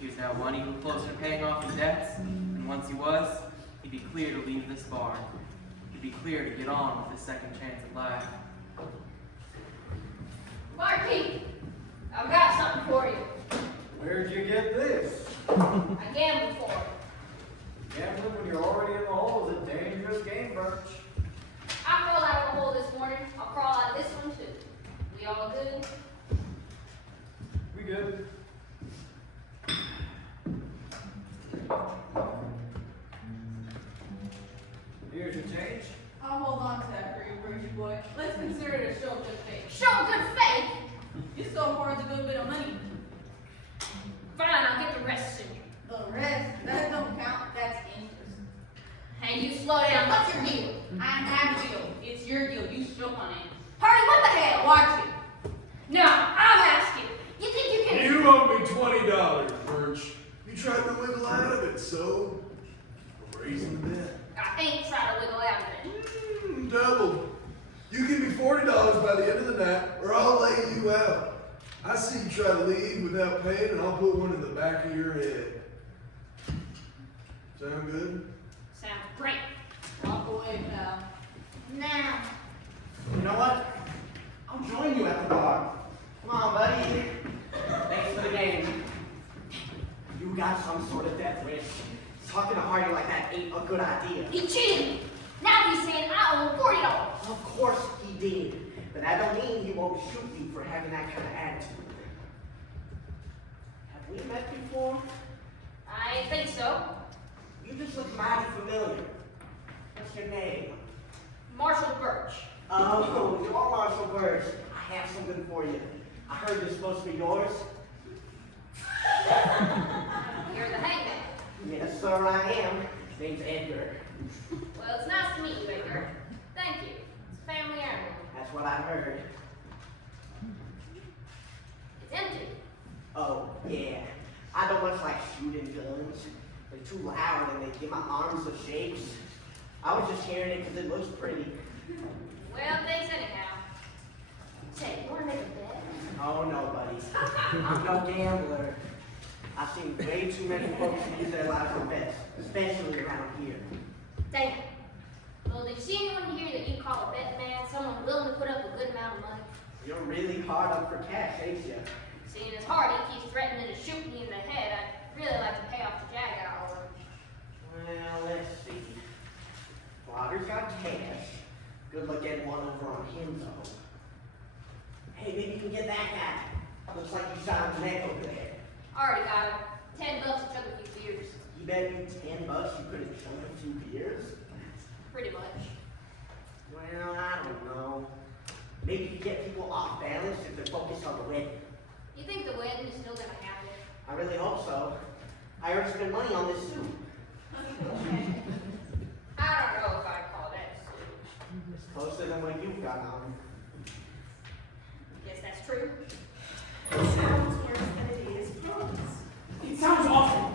He was now 1 equal closer to paying off his debts, and once he was, he'd be clear to leave this bar. He'd be clear to get on with his second chance at life. Barkeep, I've got something for you. Where'd you get this? I gambled for it. Gambling when you're already in the hole is a dangerous game, Burch. I crawled out of the hole this morning. I'll crawl out of this one too. We all good? We good. Here's your change. I'll hold on to that for you, Burchy boy. Let's consider it a show of good faith. Show good faith! You stole Horace a good bit of money. Fine, I'll get the rest soon. The rest, that don't count, that's interest. Hey, you slow down. What's your deal? I have a deal. It's your deal. You show on it. Hurry, what the hell? Watch it. No, I'm asking. You think you can... You owe me $20, Burch. You tried to wiggle out of it, so I'm raising the bet. I ain't trying to wiggle out of it. Double. You give me $40 by the end of the night, or I'll lay you out. I see you try to leave without paying, and I'll put one in the back of your head. Sound good? Sounds great. Walk away, pal. Now. You know what? I'll join you Now he's saying I owe him $40. Of course he did. But that don't mean he won't shoot me for having that kind of attitude. Have we met before? I think so. You just look mighty familiar. What's your name? Marshall Burch. Oh, you're Marshall Burch. I have something for you. I heard this supposed to be yours. You're the hangman. Yes, sir, I am. His name's Edgar. Well, it's nice to meet you, Edgar. Thank you. It's a family heirloom. That's what I heard. It's empty. Oh, yeah. I don't much like shooting guns. They're too loud and they give my arms the shakes. I was just hearing it because it looks pretty. Well, thanks anyhow. Say, you want to make a bet? Oh, no, buddy. I'm no gambler. I've seen way too many folks use their lives for bets, especially around here. Dang it. Well, did you see anyone here that you call a bet man? Someone willing to put up a good amount of money? You're really hard up for cash, ain't you? Seeing as Hardy keeps threatening to shoot me in the head, I'd really like to pay off the jag I owe him. Well, let's see. Blotter's got cash. Good luck getting one over on him, though. Hey, maybe you can get that guy. Looks like you shot his neck over there. Already got him. $10 to chug a few beers. He bet you $10 you couldn't chug a few beers? Pretty much. Well, I don't know. Maybe you could get people off balance if they're focused on the wedding. You think the wedding is still gonna happen? I really hope so. I already spent money on this suit. I don't know if I'd call that a suit. It's closer than what you've got on. Guess that's true. It sounds worse than it is. It sounds awful.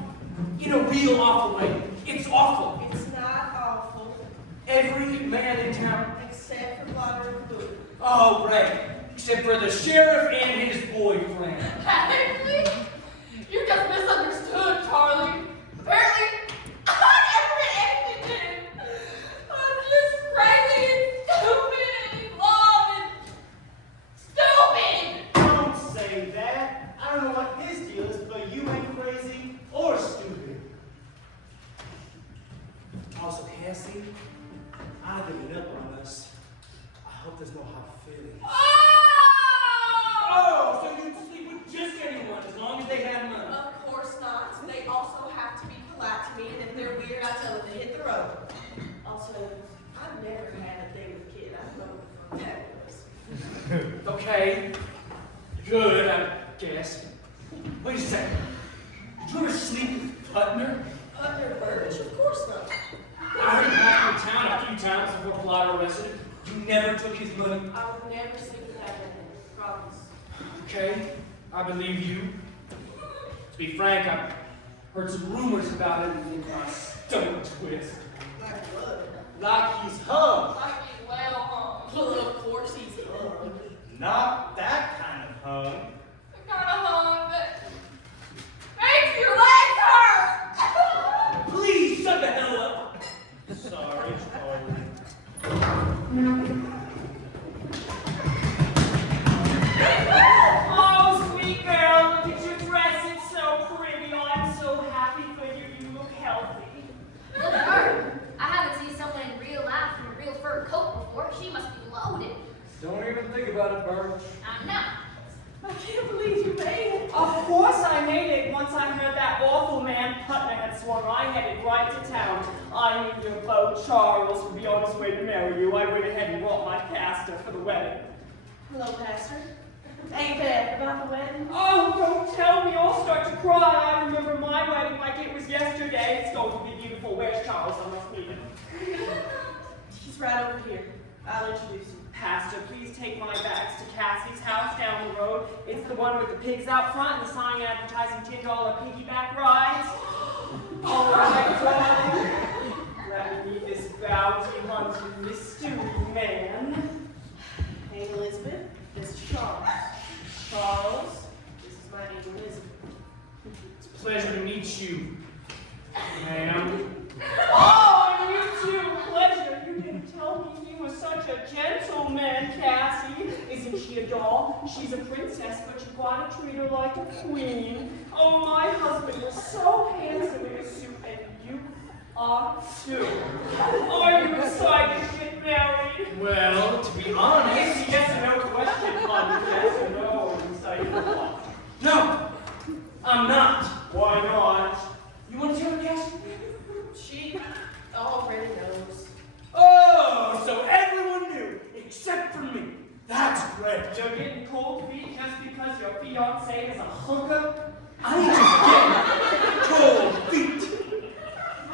In a real awful way. It's awful. It's not awful, Every man in town. except for Blotter and Blue. Oh, right. Except for the sheriff and his boyfriend. Actually, you just misunderstood, Charlie. Apparently, I never did anything. I'm just crazy and stupid and in love and stupid. Don't say that. I don't know what his deal is, but you ain't crazy or stupid. Also, Kassie, I've given up on us. I hope there's no hard feelings. Oh, so you'd sleep with just anyone as long as they had money. Of course not. They also have to be polite to me, and if they're weird, I tell them to hit the road. Also, I've never had a date with a kid. I know what that was. Okay. Good, I guess. Wait a second. Did you ever sleep with Putner? Under Burch? Of course not. I heard him back from town a few times before Blotter arrested him. You never took his money? I would never sleep with that man. Promise. Okay, I believe you. To be frank, I've heard some rumors about it and think my stomach twist. Like what? Like he's hung. Like he's well hung. Well, of course he's hung. Not that kind of hung. The kind of hung that makes your legs hurt. Please shut the hell up. Sorry, Charlie. Oh, sweet girl, look at your dress. It's so pretty. Oh, I'm so happy for you. You look healthy. Look at her. I haven't seen someone in real life in a real fur coat before. She must be loaded. Don't even think about it, Burch. I'm not. I can't believe you made it. Of course I made it once I heard that awful man Putner had sworn I headed right to town. I knew your beau Charles would be on his way to marry you. I went ahead and brought my pastor for the wedding. Hello, Pastor. Ain't bad about the wedding. Oh, don't tell me. I'll start to cry. I remember my wedding like it was yesterday. It's going to be beautiful. Where's Charles? I must meet him. He's right over here. I'll introduce you. Pastor, please take my bags to Cassie's house down the road. It's the one with the pigs out front and the sign advertising $10 piggyback rides. All right, darling. Let me meet this bounty hunting mystery man. Hey, Elizabeth. This is Charles. Charles, this is my Aunt Elizabeth. It's a pleasure to meet you, ma'am. Oh, and you too. Pleasure. You didn't tell me he was such a gentleman, Kassie. Isn't she a doll? She's a princess, but you gotta treat her like a queen. Oh, my husband was so handsome in his suit, and you are too. Are you excited? Well, to be honest... It's yes or no question, Punter. Yes or no, you say what? No! I'm not. Why not? You want to tell her, Kassie? She already knows. Oh, so everyone knew, except for me. That's great. You're getting cold feet just because your fiancé is a hooker? I ain't just getting cold feet.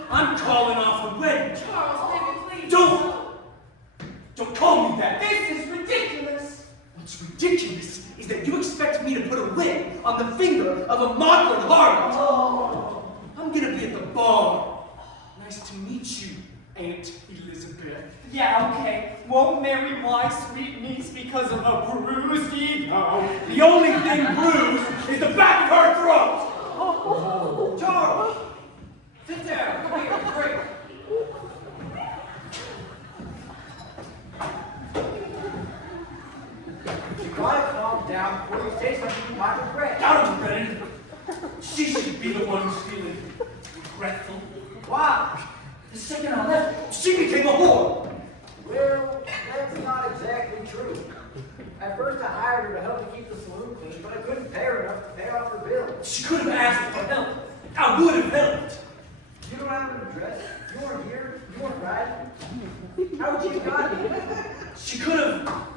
I'm calling off a wedding. Charles, baby, please. Don't call me that. This is ridiculous. What's ridiculous is that you expect me to put a ring on the finger of a Margaret harlot. Oh. I'm gonna be at the bar. Nice to meet you, Aunt Elizabeth. Yeah, okay. Won't marry my sweet niece because of a bruised ego. The only thing bruised is the back of her throat. Oh, Charles! Sit down. Come here. Drink. You gotta calm down before you say something you might regret. Don't regret it. She should be the one who's feeling regretful. Why? The second I left, she became a whore. Well, that's not exactly true. At first I hired her to help me keep the saloon clean, but I couldn't pay her enough to pay off her bill. She could have asked for help. I would have helped. You don't have an address. You weren't here. You weren't riding. How would you have gotten here? She could have...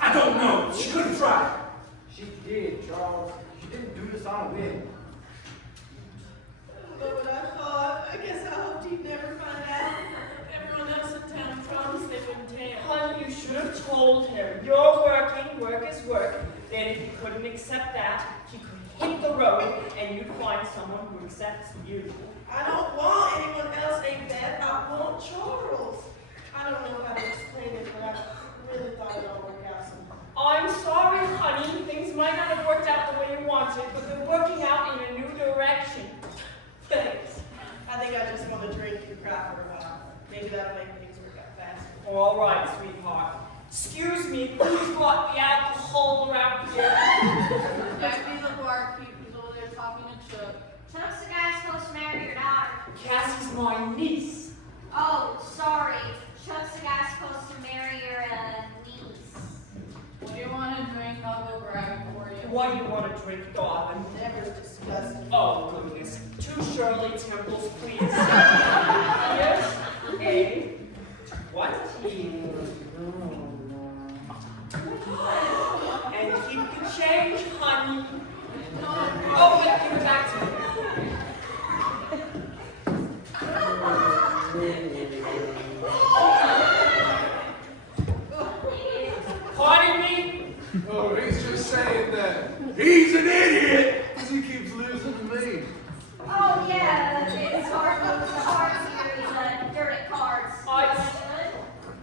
I don't know. She could have tried. She did, Charles. She didn't do this on a whim. But what I thought, I guess I hoped he'd never find out. Everyone else in town promised they wouldn't tell. Honey, you should have told him. You're working, work is work. Then if you couldn't accept that, he could hit the road and you'd find someone who accepts you. I don't want anyone else named Beth. I want Charles. I don't know how to explain it, but I really thought it all worked out somehow. I'm sorry, honey. Things might not have worked out the way you wanted, but they're working out in a new direction. Thanks. I think I just want to drink and cry for a while. Maybe that'll make things work out faster. All right, sweetheart. Excuse me, who's got the alcohol around here? That'd be the barkeep who's over there talking to Chuck. Chuck's the guy supposed to marry your daughter. Cassie's my niece. Oh, sorry. Chuck's the guy supposed to marry your niece. What do you want to drink? I'll go grab it for you. What do you want to drink, darling? Never disgusting. Oh, goodness. 2 Shirley Temples, please. Here's a 20. And keep the change, honey. Oh, wait, give it back to me. Pardon me? Oh, he's just saying that he's an idiot because he keeps losing to me. Oh, yeah, it's hard to lose the cards here, these dirt at cards.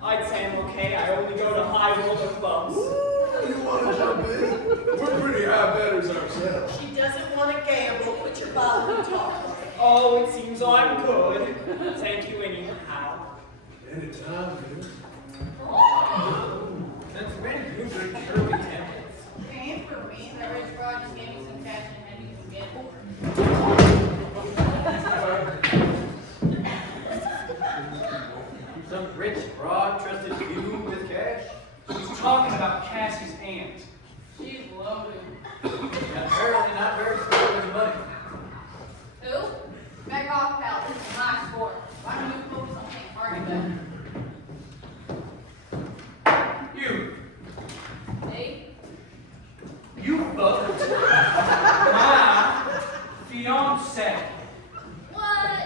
I'd say I'm okay. I only go to high roller clubs. Ooh, you want to jump in? We're pretty high betters ourselves. She doesn't want to gamble. Put your bottle and talk. Oh, it seems I'm good. Thank you anyhow. Anytime, dude. Since when do you drink Shirley Temples? Paying for me. That rich broad just gave me some cash and had me forget. Some rich broad trusted you with cash? He's talking about Cassie's aunt. She's loaded. And apparently not very smart with money. Who? Back off, pal. This is my sport. Why don't you focus on playing argue better? You. Hey? You fucked my fiance. What?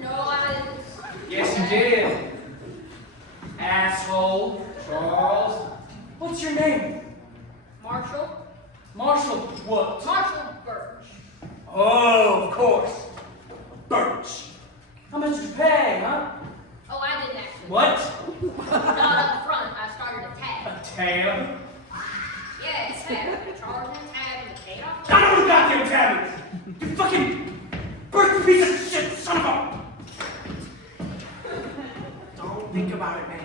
No, I didn't. Yes, you did. Asshole. Charles. What's your name? Marshall? Marshall what? Marshall Burch. Oh, of course. Burch. How much did you pay, huh? Oh, I didn't actually. What? Not up front. I started a tab. A tab? Yeah, a tab. I charged him a tab and paid off. I know what goddamn tab is! You fucking Burch piece of shit, son of a... Don't think about it, man.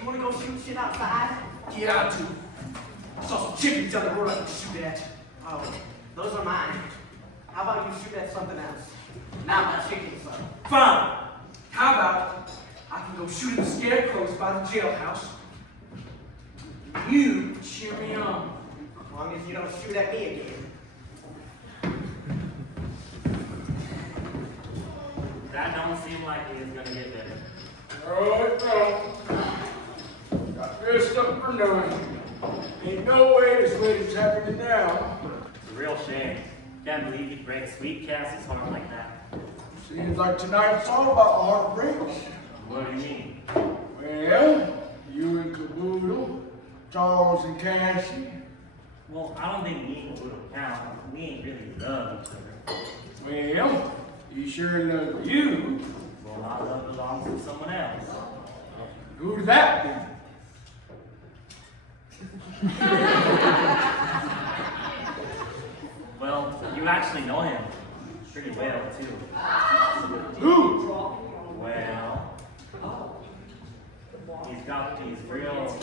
You wanna go shoot shit outside? Yeah, I do. I saw some chickens down the road I could shoot at. Oh, those are mine. How about you shoot at something else? Not my chickens, though. Fine. How about I can go shoot at the dead close by the jailhouse. You cheer me on. As long as you don't shoot at me again. That don't seem like it is gonna get better. No, it don't. Got dressed up for nothing. Ain't no way this wedding's happening now. It's a real shame. Can't believe you'd break sweet Cassie's heart like that. Seems like tonight's all about heartbreaks. What do you mean? Well, you and Kaboodle, Charles and Kassie. Well, I don't think me and Kaboodle count. We ain't really love each other. Well, you sure love you. Well, my love belongs to someone else. Who's that then? Well, you actually know him pretty well, too. Who? Well, he's got these real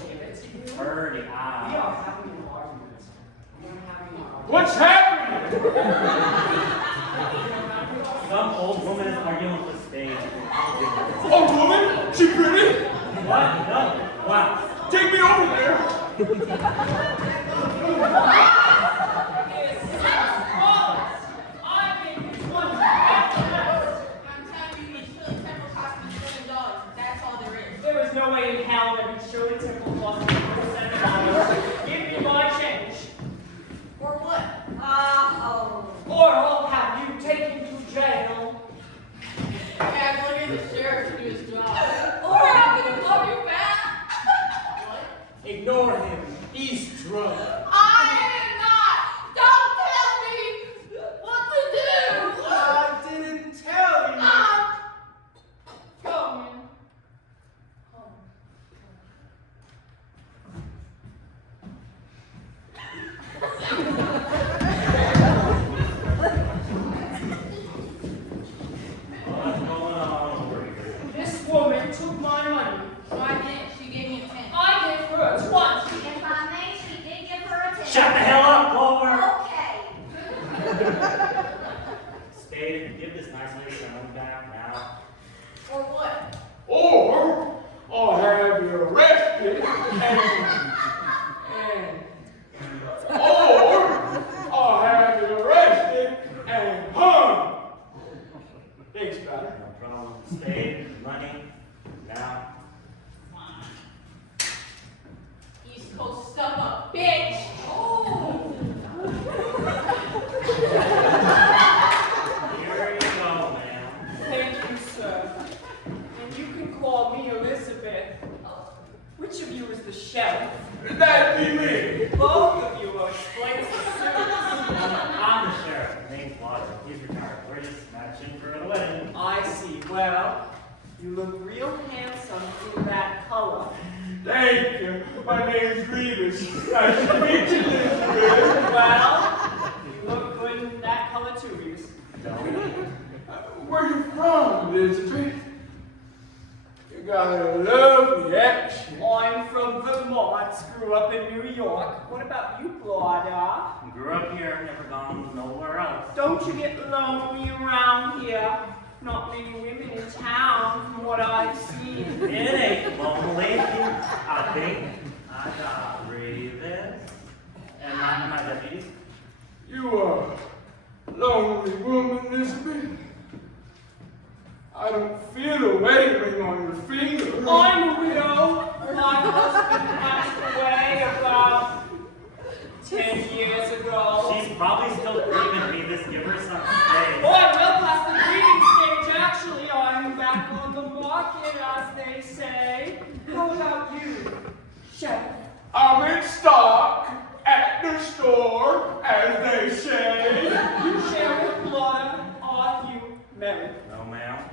pretty eyes. What's happening? Some old woman is arguing with Spade. Old woman? She pretty? What? No. Wow. Take me over there. There is no way in hell that we Shirley Temple cost $7. Give me my change. Or what? Or I'll have you taken to jail. Yeah, look at the sheriff to do his job. Or I'm gonna love you back. Ignore him. He's drunk. I am not. Don't tell me what to do. I didn't tell you. Come in. What's going on over here? This woman took my money. I didn't. She gave me a 10. I gave her a 20. If I may, she did give her a tip. Shut the hell up, Clover! Okay. Spade, give this nice lady her money back now. Or what? Or I'll have you arrested or I'll have you arrested and hung. Thanks, Blotter. No problem. Spade, money, now. East Coast stuck up, bitch. Oh. Here you go, ma'am. Thank you, sir. And you can call me Elizabeth. Which of you is the sheriff? That'd be me. Both of you are explaining suits. I'm the sheriff. Name's Blotter. He's retired. We're just matching for the wedding. I see. Well, you look real handsome in that color. Thank you. My name's Reavis. Nice to meet you, Elizabeth. Well, you look good in that color too, Reavis. Where you from, Elizabeth? You got a lovely accent. I'm from Vermont. Grew up in New York. What about you, Blotter? Grew up here, never gone nowhere else. Don't you get lonely around here? Not many women in town, from what I've seen. It ain't lonely. I think I got Reavis and my deputies. You are a lonely woman, Elizabeth. I don't feel a wedding ring on your finger. I'm a widow. My husband passed away about 10 years ago. She's probably still grieving, Reavis. Give her some space. Oh, I'm well past the grieving stage, actually. I'm back on the market, as they say. How about you, Sheriff? I'm in stock at the store, as they say. You Sheriff Blotter, are you married? No, ma'am.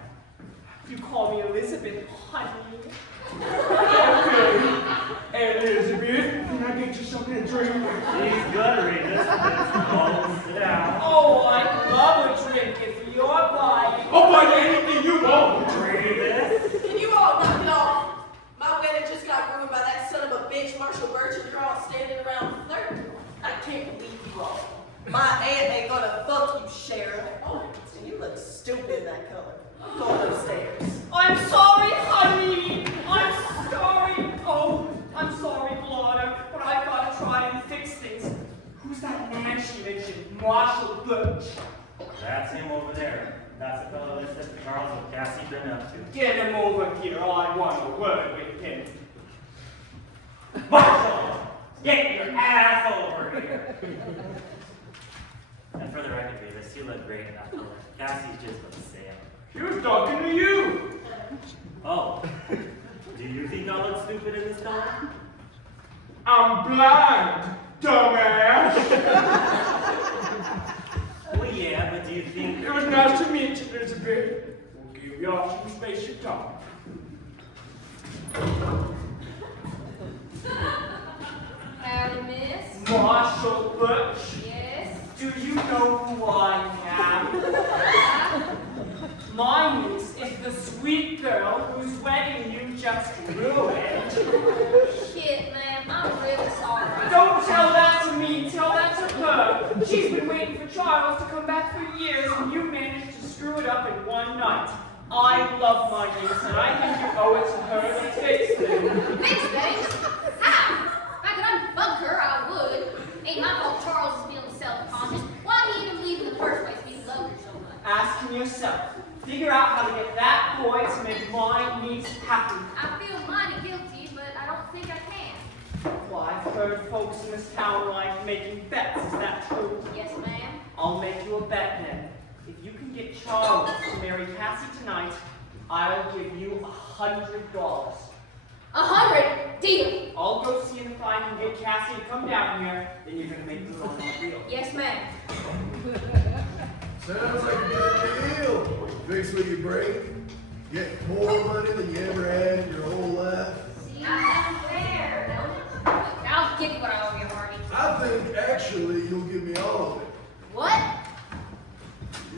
You call me Elizabeth, honey. Okay, Elizabeth, can I get you something to drink? She's good, Reavis. Let's go. Sit down. Oh, I'd love a drink if you're buying. I'll buy anything you want. Reavis. Can you all knock it off? My wedding just got ruined by that son of a bitch, Marshall Burch, and you're all standing around flirting. I can't believe you all. My aunt ain't gonna fuck you, Sheriff. Oh, and you look stupid in that color. I'm going upstairs. I'm sorry, honey. I'm been up to? Get him over here. I want a word with him. Marshal! Get your ass over here! And for the record, Reavis, you look great in that color. Cassie's just upset. She was talking to you. Oh. Do you think I look stupid in this color? I'm blind, dumbass. Well, yeah, but do you think... It was nice to meet you, Elizabeth. We'll give y'all some space to talk. Howdy, miss. Marshal Burch. Yes. Do you know who I am? My niece is the sweet girl whose wedding you just ruined. Shit, ma'am. I'm really sorry. Don't tell that to me, tell that to her. She's been waiting for Giles to come back for years, and you managed to screw it up in one night. I love my niece, and I think you owe it to her to fix things. Fix things? How? If I could unfuck her, I would. Ain't my fault Charles is feeling self-conscious. Why'd he even leave in the first place if he loved her so much? Asking yourself. Figure out how to get that boy to make my niece happy. I feel mighty guilty, but I don't think I can. Well, I've heard folks in this town like making bets. Is that true? Yes, ma'am. I'll make you a bet then. If you can get Charles to marry Kassie tonight, I'll give you $100. 100? Deal. I'll go see if I can get Kassie to come down here, then you're gonna make me on my deal. Yes, ma'am. Sounds like a good deal. Fix what you break. Get more money than you ever had in your whole life. See, that's fair, don't it? I'll give you what I owe you, Harvey. I think actually you'll give me all of it. What?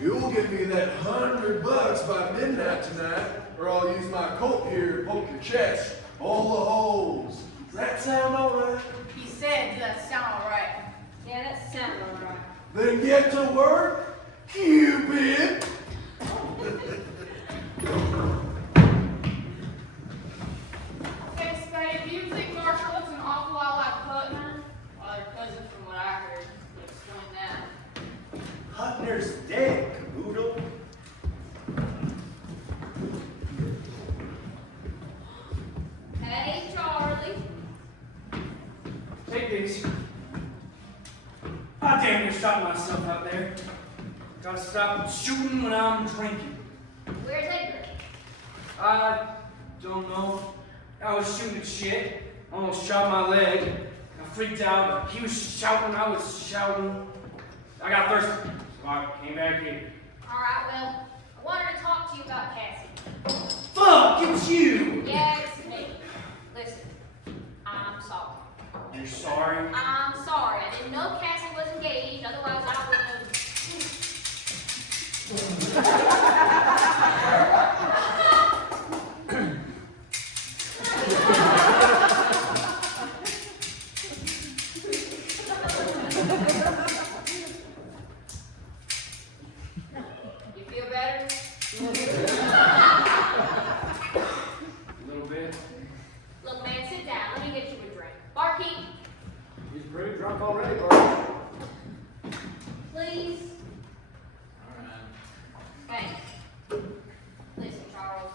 You'll give me that $100 by midnight tonight, or I'll use my Colt here to poke your chest, all the holes. Does that sound alright? He said, does that sound alright? Yeah, that sounds alright. Then get to work, Cupid! Hey, Spade, do you think Marshall looks an awful lot like Putner? Well, they're cousins from what I heard. Explain that. Putner's dead, Kaboodle. Hey, Charlie. Take these. I damn near shot myself out there. Gotta stop shooting when I'm drinking. Where's Edgar? I don't know. I was shooting at shit. Almost shot my leg. I freaked out. He was shouting. I was shouting. I got thirsty. So I came back here. Alright, well, I wanted to talk to you about Kassie. Fuck, it's you! Yeah, it's me. Listen, I'm sorry. You're sorry? I'm sorry. I didn't know Kassie was engaged, otherwise I wouldn't have... You feel better? A little bit. Look, man, sit down. Let me get you a drink. Barkeep, He's pretty drunk already, bro. please. Alright. Hey. Listen, Charles.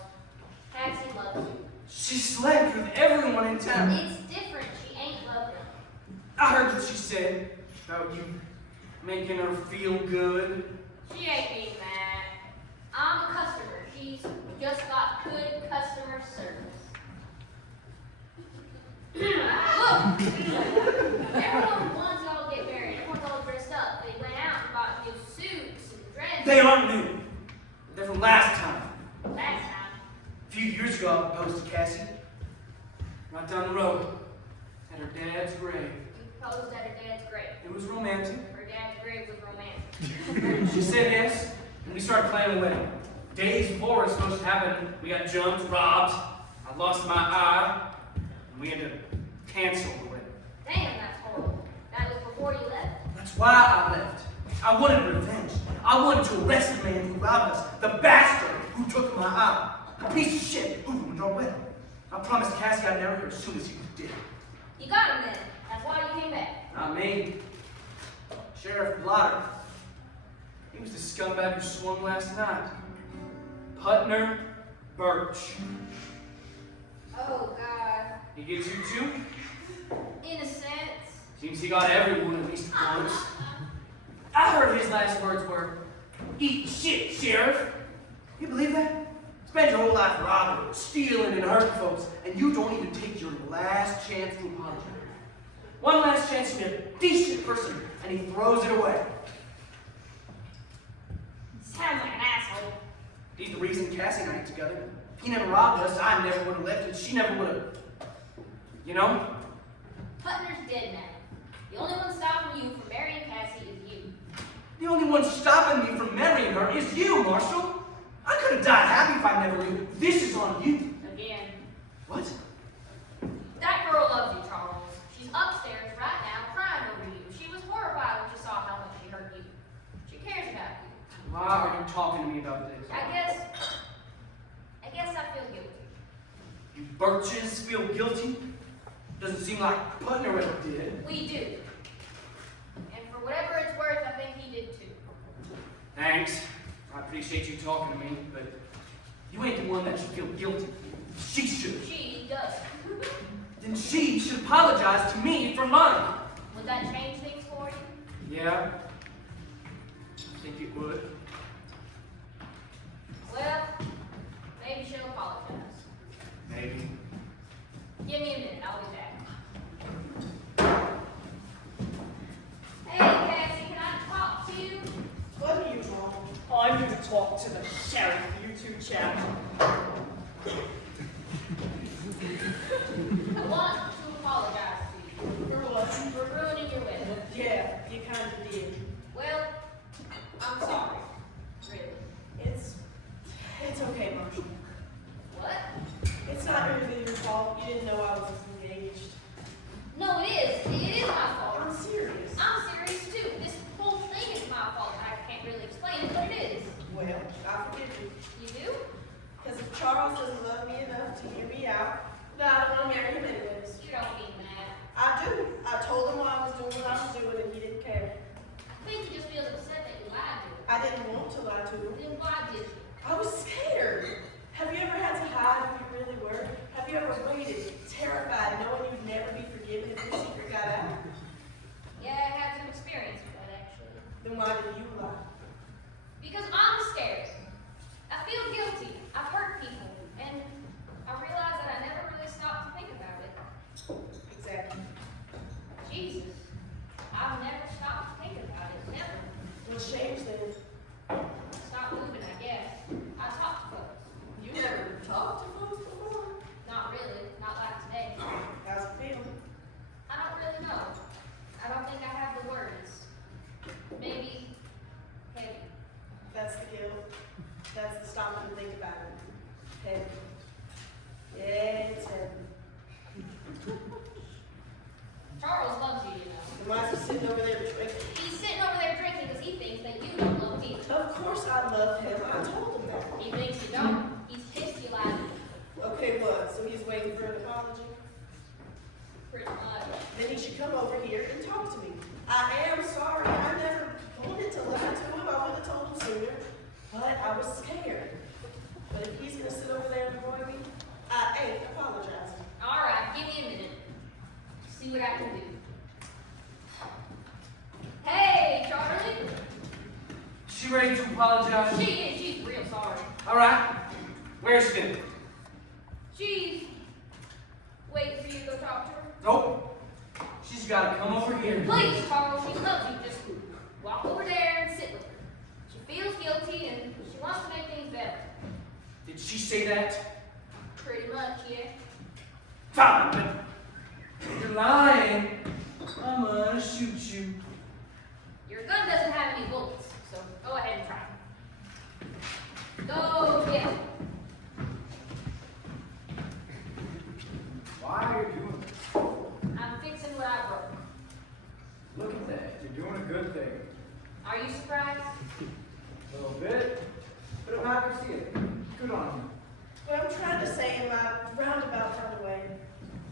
Kassie loves you. She slept with everyone in town. It's different. She ain't loving. I heard what she said about you making her feel good. She ain't being mad. I'm a customer. She's just got good customer service. Look! Everyone wants y'all to get married. Everyone's all dressed up. They went out and bought new suits and dresses. They aren't new. They're from last time. Last time. A few years ago, I proposed to Kassie. Right down the road. At her dad's grave. You proposed at her dad's grave. It was romantic. Her dad's grave was romantic. She said yes, and we started planning the wedding. Days before it was supposed to happen, we got jumped, robbed. I lost my eye, and we had to cancel the wedding. Damn, that's horrible. That was before you left. That's why I left. I wanted revenge. I wanted to arrest the man who robbed us, the bastard who took my eye, the piece of shit who ruined our wedding. I promised Kassie I'd marry her as soon as he was dead. You got him then. That's why you came back. Not me. Sheriff Blotter. He was the scumbag who swung last night. Putner, Burch. Oh, God. He gets you too? In a sense. Seems he got everyone at least once. I heard his last words were, "Eat shit, Sheriff." You believe that? Spend your whole life robbing, stealing, and hurting folks, and you don't even take your last chance to apologize. One last chance to be a decent person, and he throws it away. Sounds like an asshole. He's the reason Kassie and I get together. If he never robbed us, I never would have left, and she never would have. You know? Putner's dead now. The only one stopping you from marrying Kassie is you. The only one stopping me from marrying her is you, Marshall. I could have died happy if I never knew. This is on you. Again. What? That girl loves you, Charles. She's upstairs right now crying over you. She was horrified when she saw how much she hurt you. She cares about you. Why are you talking to me about this? I guess I feel guilty. You Burches feel guilty? Doesn't seem like Putner ever did. We do. And for whatever it's worth, I think he did too. Thanks. I appreciate you talking to me, but you ain't the one that should feel guilty. She should. She does. Then she should apologize to me for mine. Would that change things for you? Yeah. I think it would. Well, maybe she'll apologize. Maybe. Give me a minute, I'll be back. Hey, Kassie, can I talk to you? What do you want? I'm here to talk to the sheriff, you two chaps. I want to apologize to you. For what? For ruining your wedding. Yeah, you kind of did. Well, I'm sorry. Really. It's okay, Marshall. What? It's not really your fault. You didn't know I was engaged. No, it is. It is my fault. I'm serious. I'm serious too. This whole thing is my fault. I can't really explain it, but it is. Well, I forgive you. You do? Because if Charles doesn't love me enough to hear me out, then I don't want to marry him anyways. You don't mean that. I do. I told him why I was doing what I was doing and he didn't care. I think he just feels upset that you lied to him. I didn't want to lie to him. Then why did you? I was scared. Have you ever had to hide who you really were? Have you ever waited, terrified, knowing you'd never be forgiven if your secret got out? Yeah, I had some experience with that actually. Then why did you lie? Because I'm scared. I feel guilty. I've hurt people. And I realize that I never really stopped to think about it. Exactly. Jesus. I've never stopped to think about it. Never. What's changed then? Stop moving, I guess. I talk to folks. You never talked to folks before? Not really. Not like today. How's it feel? I don't really know. I don't think I have the words. Maybe heavy. That's the guilt. That's the stopping to think about it. Heavy. Yeah, it's heavy. Charles loves you, you know. And why is he sitting over there drinking? He's sitting over there drinking because he thinks that you don't love me. Of course I love him. I told him that. He thinks you don't. He's pissed you lied to him. Okay, what? So he's waiting for an apology? Pretty much. Then he should come over here and talk to me. I am sorry. I never wanted to lie to him. I would have told him sooner. But I was scared. But if he's going to sit over there and annoy me, I ain't apologizing. All right, give me a minute. See what I can do. Hey, Charlie. She ready to apologize? She is. She's real sorry. All right. Where's she been? She's waiting for you to go talk to her. Nope. She's got to come over here. Please, Charles. She loves you. Just walk over there and sit with her. She feels guilty and she wants to make things better. Did she say that? Pretty much, yeah. Fine, but you're lying. I'm gonna shoot you. Your gun doesn't have any bullets, so go ahead and try. Go get it. Why are you doing this? I'm fixing what I broke. Look at that. You're doing a good thing. Are you surprised? A little bit, but I'm happy to see it. Good on you. What I'm trying to say in my roundabout kind of way,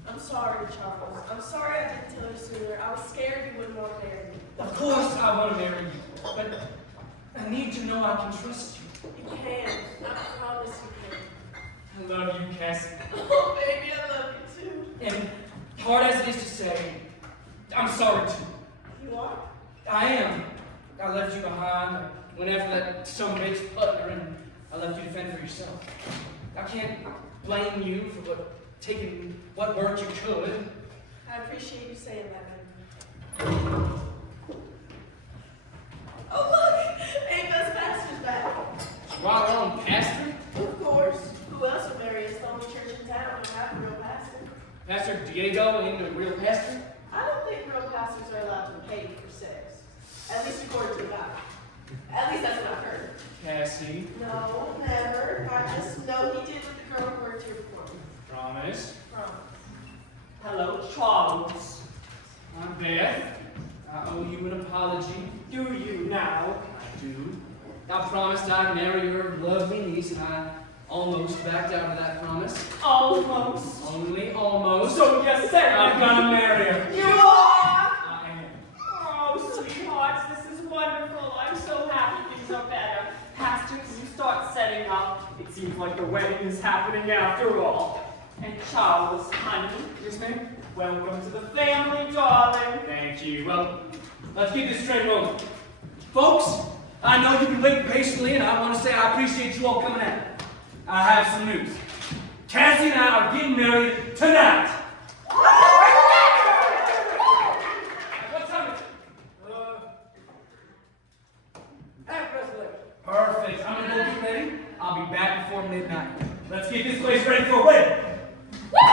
I'm sorry, Charles. I'm sorry I didn't tell you sooner. I was scared you wouldn't want to marry me. Of course I want to marry you, but I need to know I can trust you. You can. I promise you can. I love you, Kassie. Oh, baby, I love you too. And hard as it is to say, I'm sorry too. You are? I am. I left you behind. I went after that son of a bitch Putner, and I left you to fend for yourself. I can't blame you for taking what work you could. I appreciate you saying that, baby. Oh, look! Ava's pastor's back. Right on, pastor? Of course. Who else would marry us? The only church in town and have a real pastor. Pastor Diego ain't a real pastor? I don't think real pastors are allowed to be paid for sex. At least according to God. At least that's what I've heard. Kassie. No, never. I just know he did with the girl who worked here before me. Promise. Promise. Hello, Charles. I'm Beth. I owe you an apology. Do you now? I do. I promised I'd marry your lovely niece, and I almost backed out of that promise. Almost. Only almost. So you said I'm gonna marry her. You are! I am. Oh, sweethearts, this is wonderful. I'm so happy things are better. Pastor, can you start setting up? It seems like the wedding is happening after all. And Charles, honey. Yes, ma'am? Welcome to the family, darling. Thank you. Well, let's get this train rolling. Folks, I know you've been waiting patiently, and I want to say I appreciate you all coming out. I have some news. Kassie and I are getting married tonight. What time is it? Perfect. I'm gonna go get ready. I'll be back before midnight. Let's get this place ready for a wedding. Oh,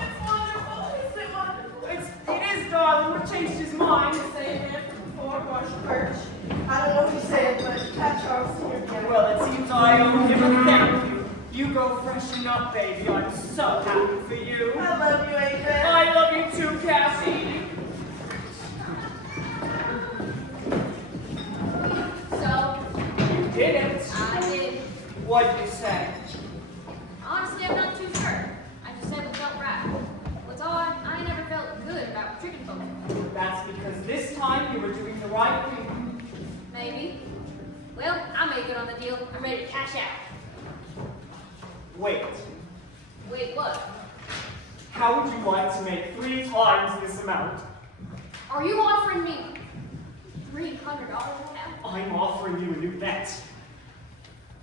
it's wonderful. Isn't it wonderful? It is, darling. What changed his mind? The same man from before, Marshall Burch. I don't know what he said, but Pat Charles here again. Well, it seems I owe him a thank you. You go freshen up, baby. I'm so happy for you. I love you, Eva. I love you too, Kassie. So, You did it. I did. What'd you say? Honestly, I'm not too sure. I just said what felt right. What's odd, I never felt good about tricking folks. That's because this time you were doing the right thing. Maybe. Well, I made good on the deal. I'm ready to cash out. Wait. Wait, what? How would you like to make 3 times this amount? Are you offering me $300 now? I'm offering you a new bet.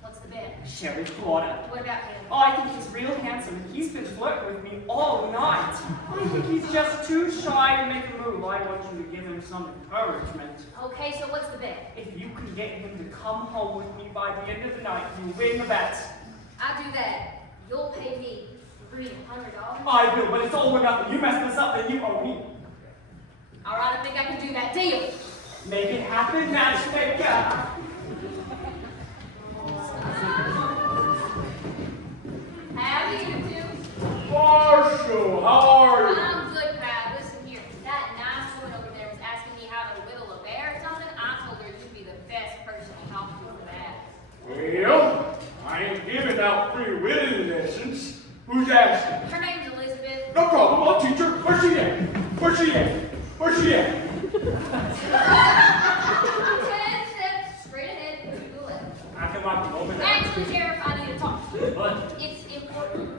What's the bet? Sheriff Blotter. What about him? Oh, I think he's real handsome, and he's been flirting with me all night. I think he's just too shy to make a move. I want you to give him some encouragement. Okay, so what's the bet? If you can get him to come home with me by the end of the night, you win the bet. I do that. You'll pay me $300? I will, but it's all or nothing. You mess this up, then you owe me. All right, I think I can do that deal. Make it happen, matchmaker. How are you two? Marshall, how are you? I'm good, pal. Listen here. That nice woman over there was asking me how to whittle a bear or something. I told her you'd be the best person to talk to for that. Well, I ain't giving out free whittling lessons. Who's asking? Her name's Elizabeth. No problem, I'll teach her. Where's she at? Where's she at? Where's she at? 10 steps straight ahead to the left. I can walk you over there. Actually, Sheriff, I need to talk to you. What? It's important.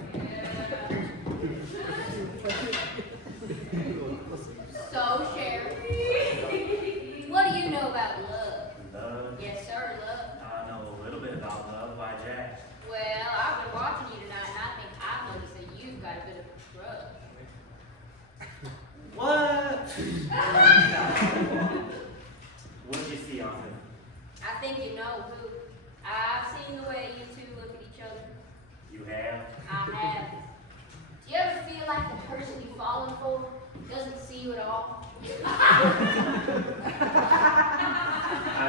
So, Sheriff, what do you know about love? Love? Yes, sir, love. I know a little bit about love. Why, Jack? Well, I've been watching you tonight, and I think I've noticed that you've got a bit of a crush. What? What'd you see on him? I think you know who. I've seen the way you two look at each other. You have? I have. Do you ever feel like the person you've fallen for doesn't see you at all? I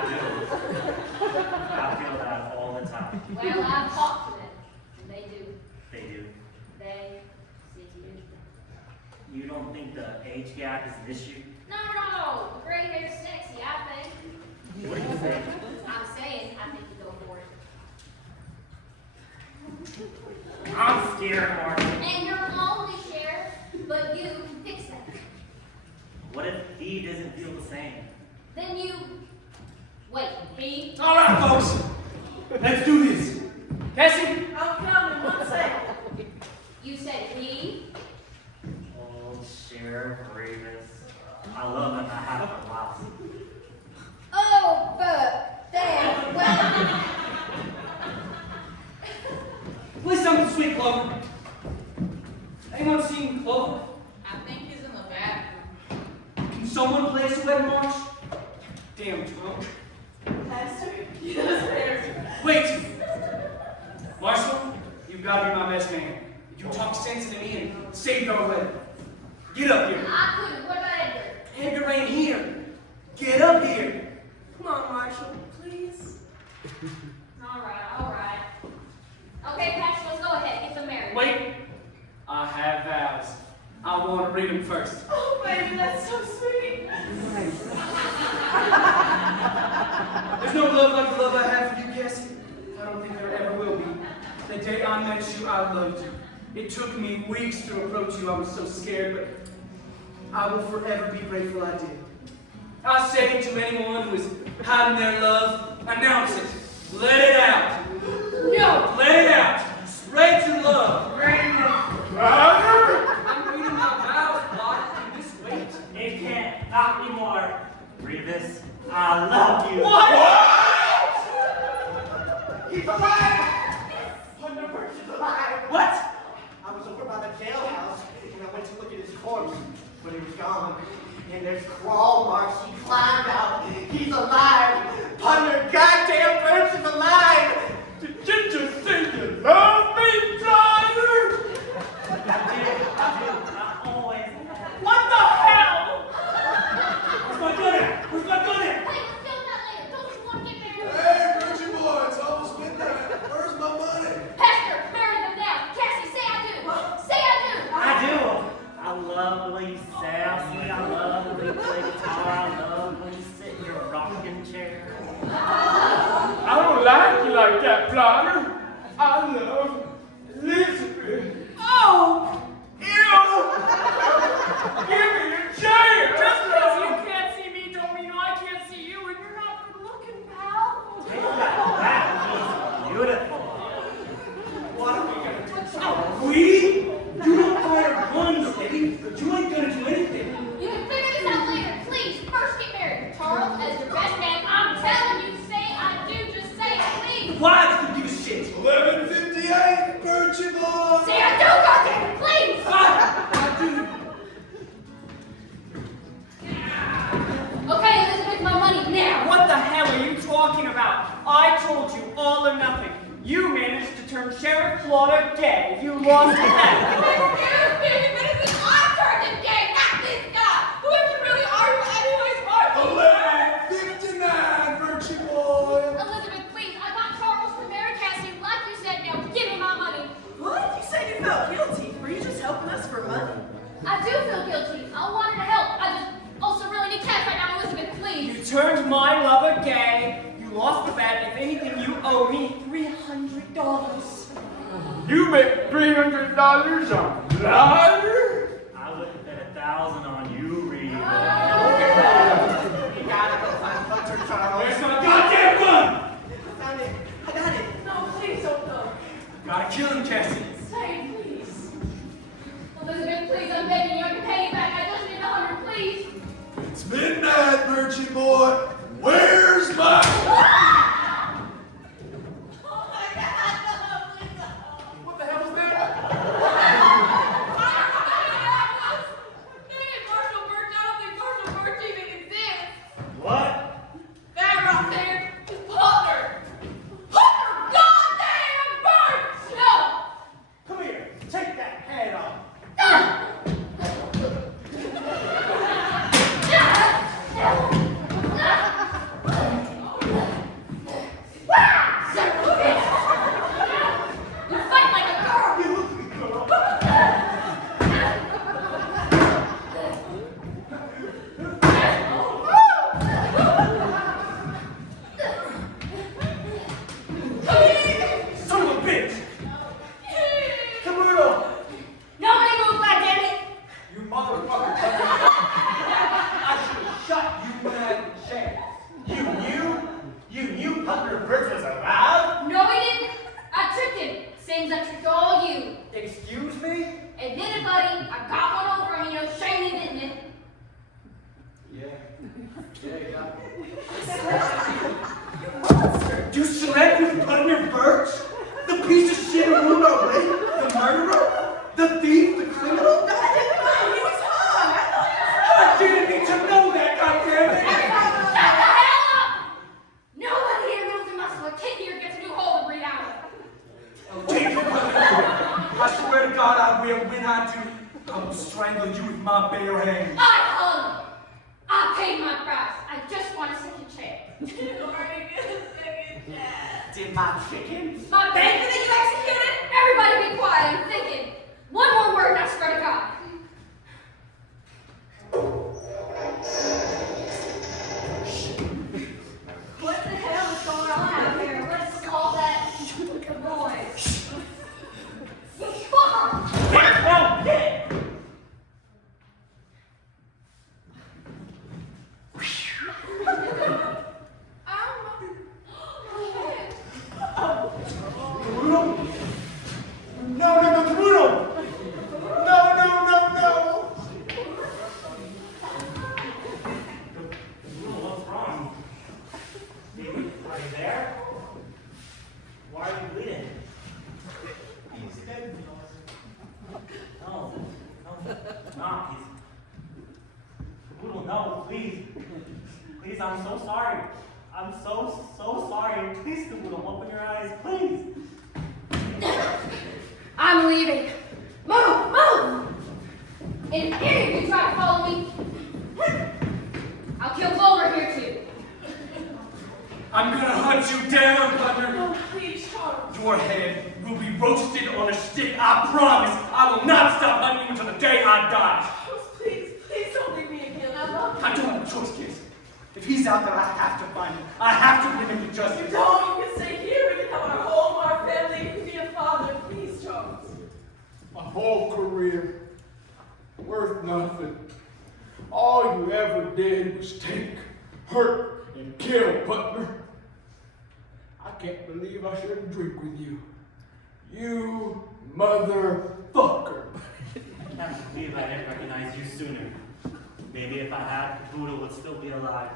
do. I feel that all the time. Well, I've talked to them, and they do. They do. They see you. You don't think the age gap is an issue? Not at all. The gray hair's sexy, I think. What do you think? I'm saying I think you go for it. I'm scared, Marshall. And you're only sheriff, but you can fix that. What if he doesn't feel the same? Then you... Wait, he... All right, folks. Let's do this. I love that I have a lot. Oh, but there, well. Play something sweet, Clover. Anyone seen Clover? I think he's in the bathroom. Can someone play us a wedding march? Damn drunk. Pastor? Yes, Wait! Marshall, you've got to be my best man. You talk sense into me and save your wedding. Get up here. I couldn't. What about Edgar? Edgar ain't here. Get up here. Come on, Marshall, please. All right. Okay, Pastor, let's go ahead. Get them married. Wait. I have vows. I want to read them first. Oh, baby, that's so sweet. There's no love like the love I have for you, Kassie. I don't think there ever will be. The day I met you, I loved you. It took me weeks to approach you. I was so scared, but I will forever be grateful I did. I say to anyone who is hiding their love, announce it. Let it out. No! Let it out. Spread your love. Brother! I'm reading my vows, Blotter, in this weight. It can't stop anymore. Reavis, I love you. He's alive! Putner Burch is alive! What? I was over by the jailhouse and I went to look at his corpse, but he was gone. And there's crawl marks. He climbed out. He's alive! Putner goddamn Burch is alive! Did you just say you love me, Blotter? I do. I always have. What the hell? Where's my gunner? Where's my gunner? Hey, let's do that later. Don't you want to get married? Hey, Burchy boy, it's almost midnight. Where's my money? Pastor, marry them now. Kassie, say I do. Say I do. I do. I love the way you sassy. I love the way you play guitar. I love when you sit in your rocking chair. I don't like you like that, Blotter. I love Elizabeth. Oh! Ew! Give me a chair! Just because you can't see me don't mean I can't see you, and you're not good looking, pal. Take that. He's beautiful. What are we gonna do? We? You don't fire guns, Devi, but you ain't gonna do anything. You can figure this out later. Please, first get married. Charles, as your best man, I'm telling you, say I do. Just say it, please. Why do you give a shit? 11:58, Burchy boy! Say I do, goddammit, please. I do. Okay, Elizabeth, my money now. What the hell are you talking about? I told you all or nothing. You managed to turn Sheriff Blotter gay. You lost the bet. Excuse me, but it's I turned him gay, not this guy. Who you really are you anyways, Marshall? 11:59, Burchy boy! Elizabeth, please, I got Charles to marry Kassie. Like you said, now give me my money. What? You said you felt guilty. Were you just helping us for money? I do feel guilty. I wanted to help. I just also really need cash right now, Elizabeth, please. You turned my lover gay. You lost the bet. If anything, you owe me $300. You make $300 on Blotter? I wouldn't bet 1,000 on you, Reavis. You gotta go find Punter, Charles. Where's my goddamn gun? I found it. I got it. No, please don't go. Gotta kill him, Kassie. Stay, please. Elizabeth, please, I'm begging you. I can pay you back. I just need 100, please. It's midnight, Burchy boy! Where's my... Oh my God! What the hell was that? Dang it, Marshall Burch. I don't think Marshall Burch even exists. What? That right there is Putner. Putner, goddamn Burch! No! Come here. Take that head off. You fight like a girl. You look at me, girl. Son of a bitch! Kaboodle. Nobody move, goddammit. You motherfucker. I should have shot you when I had the chance. You knew Putner Burch was alive? No, he didn't. I tricked him. Same as I tricked all you. Excuse me? Admit it, buddy. I got one over him, shame me, didn't it? Yeah, you got me. You slept with Putner Burch? The piece of shit who ruined our way? The murderer? The thief? The criminal? I didn't know he was hung. I didn't need to know that, goddammit! Shut the hell up! Nobody here knows the muscle. A kid here gets a new hole to breathe out of. Take it, Putner. I swear to God I will. When I do, I will strangle you with my bare hands. I hung. I paid my price. I just want a second chance. Did my chicken? My banker that you executed? Everybody be quiet. I'm thinking. One more word and I swear to God. What the hell is going on out here? What's all that noise? Fuck! No, Caboodle! No! What's wrong? Are you there? Why are you bleeding? He's dead. No, not. Caboodle, no, please. Please, I'm so sorry. I'm so sorry. Please, Caboodle, open your eyes, please. I'm leaving. Move! And if any of you try to follow me, I'll kill Clover here too. I'm gonna hunt you down, Putner. Oh, please, Charles. Your head will be roasted on a stick, I promise. I will not stop hunting you until the day I die. Charles, please don't leave me again. I love you. I don't have a choice, kids. If he's out there, I have to find him. I have to bring him to justice. No, you can stay here. We can have our home, our family. You can be a father. Please, Charles. My whole career, worth nothing. All you ever did was take, hurt, and kill Putner. I can't believe I shouldn't drink with you. You motherfucker. I can't believe I didn't recognize you sooner. Maybe if I had, Caboodle would still be alive.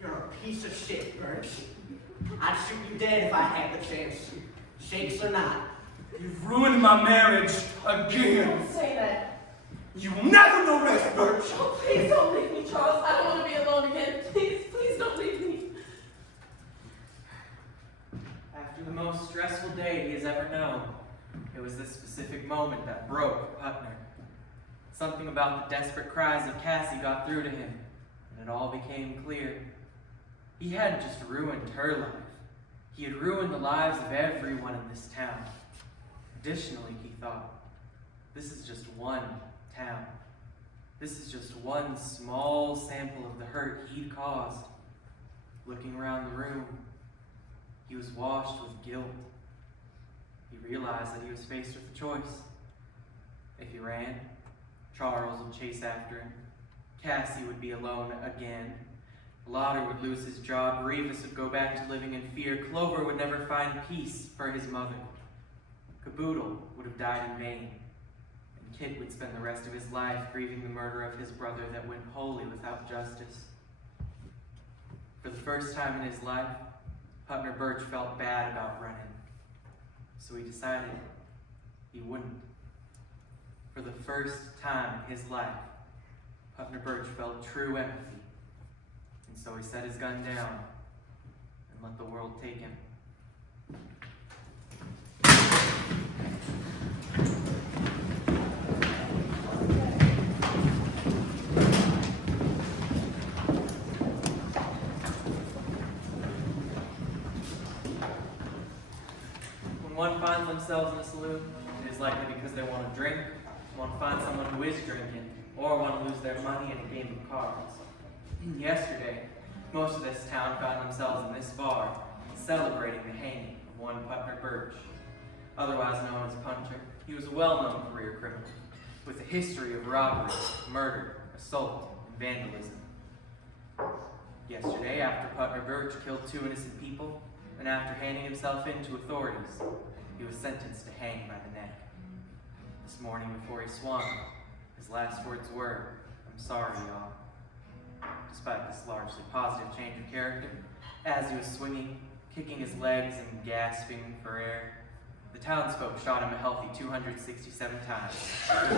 You're a piece of shit, Burch. I'd shoot you dead if I had the chance. Shakes or not. You've ruined my marriage again. Don't say that. You will never know rest, Burch. Oh, please don't leave me, Charles. I don't want to be alone again. Please don't leave me. After the most stressful day he has ever known, it was this specific moment that broke Putner. Something about the desperate cries of Kassie got through to him, and it all became clear. He hadn't just ruined her life. He had ruined the lives of everyone in this town. Additionally, he thought, this is just one town. This is just one small sample of the hurt he'd caused. Looking around the room, he was washed with guilt. He realized that he was faced with a choice. If he ran, Charles would chase after him. Kassie would be alone again. Blotter would lose his job. Reavis would go back to living in fear. Clover would never find peace for his mother. Kaboodle would have died in vain. And Kit would spend the rest of his life grieving the murder of his brother that went wholly without justice. For the first time in his life, Putner Burch felt bad about running. So he decided he wouldn't. For the first time in his life, Putner Burch felt true empathy. And so he set his gun down and let the world take him. When one finds themselves in a saloon, it is likely because they want to drink, want to find someone who is drinking, or want to lose their money in a game of cards. Yesterday, most of this town found themselves in this bar, celebrating the hanging of one Putner Burch, otherwise known as Punter. He was a well-known career criminal, with a history of robbery, murder, assault, and vandalism. Yesterday, after Putner Burch killed 2 innocent people, and after handing himself in to authorities, he was sentenced to hang by the neck. This morning before he swung, his last words were, "I'm sorry, y'all." Despite this largely positive change of character, as he was swinging, kicking his legs and gasping for air, the townsfolk shot him a healthy 267 times. He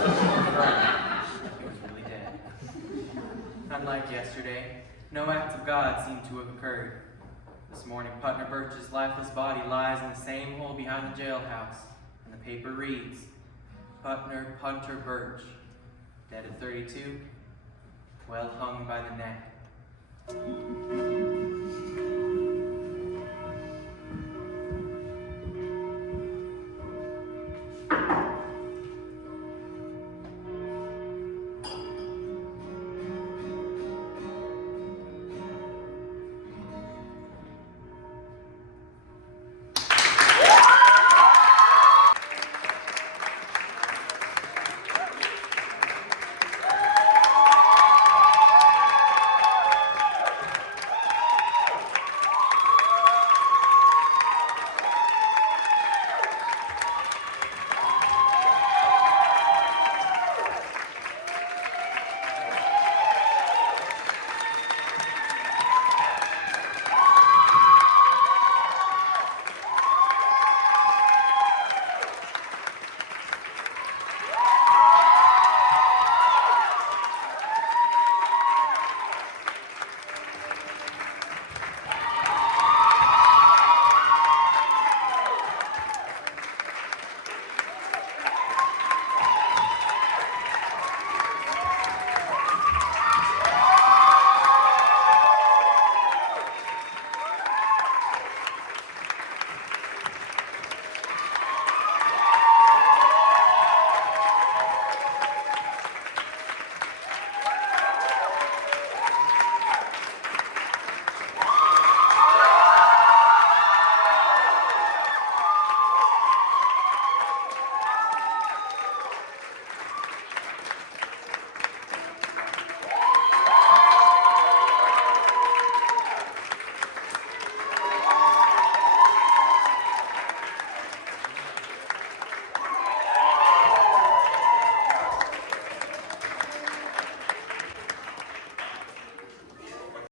was really dead. Unlike yesterday, no act of God seemed to have occurred. This morning, Putner Burch's lifeless body lies in the same hole behind the jailhouse, and the paper reads, Punter Burch, dead at 32, well hung by the neck.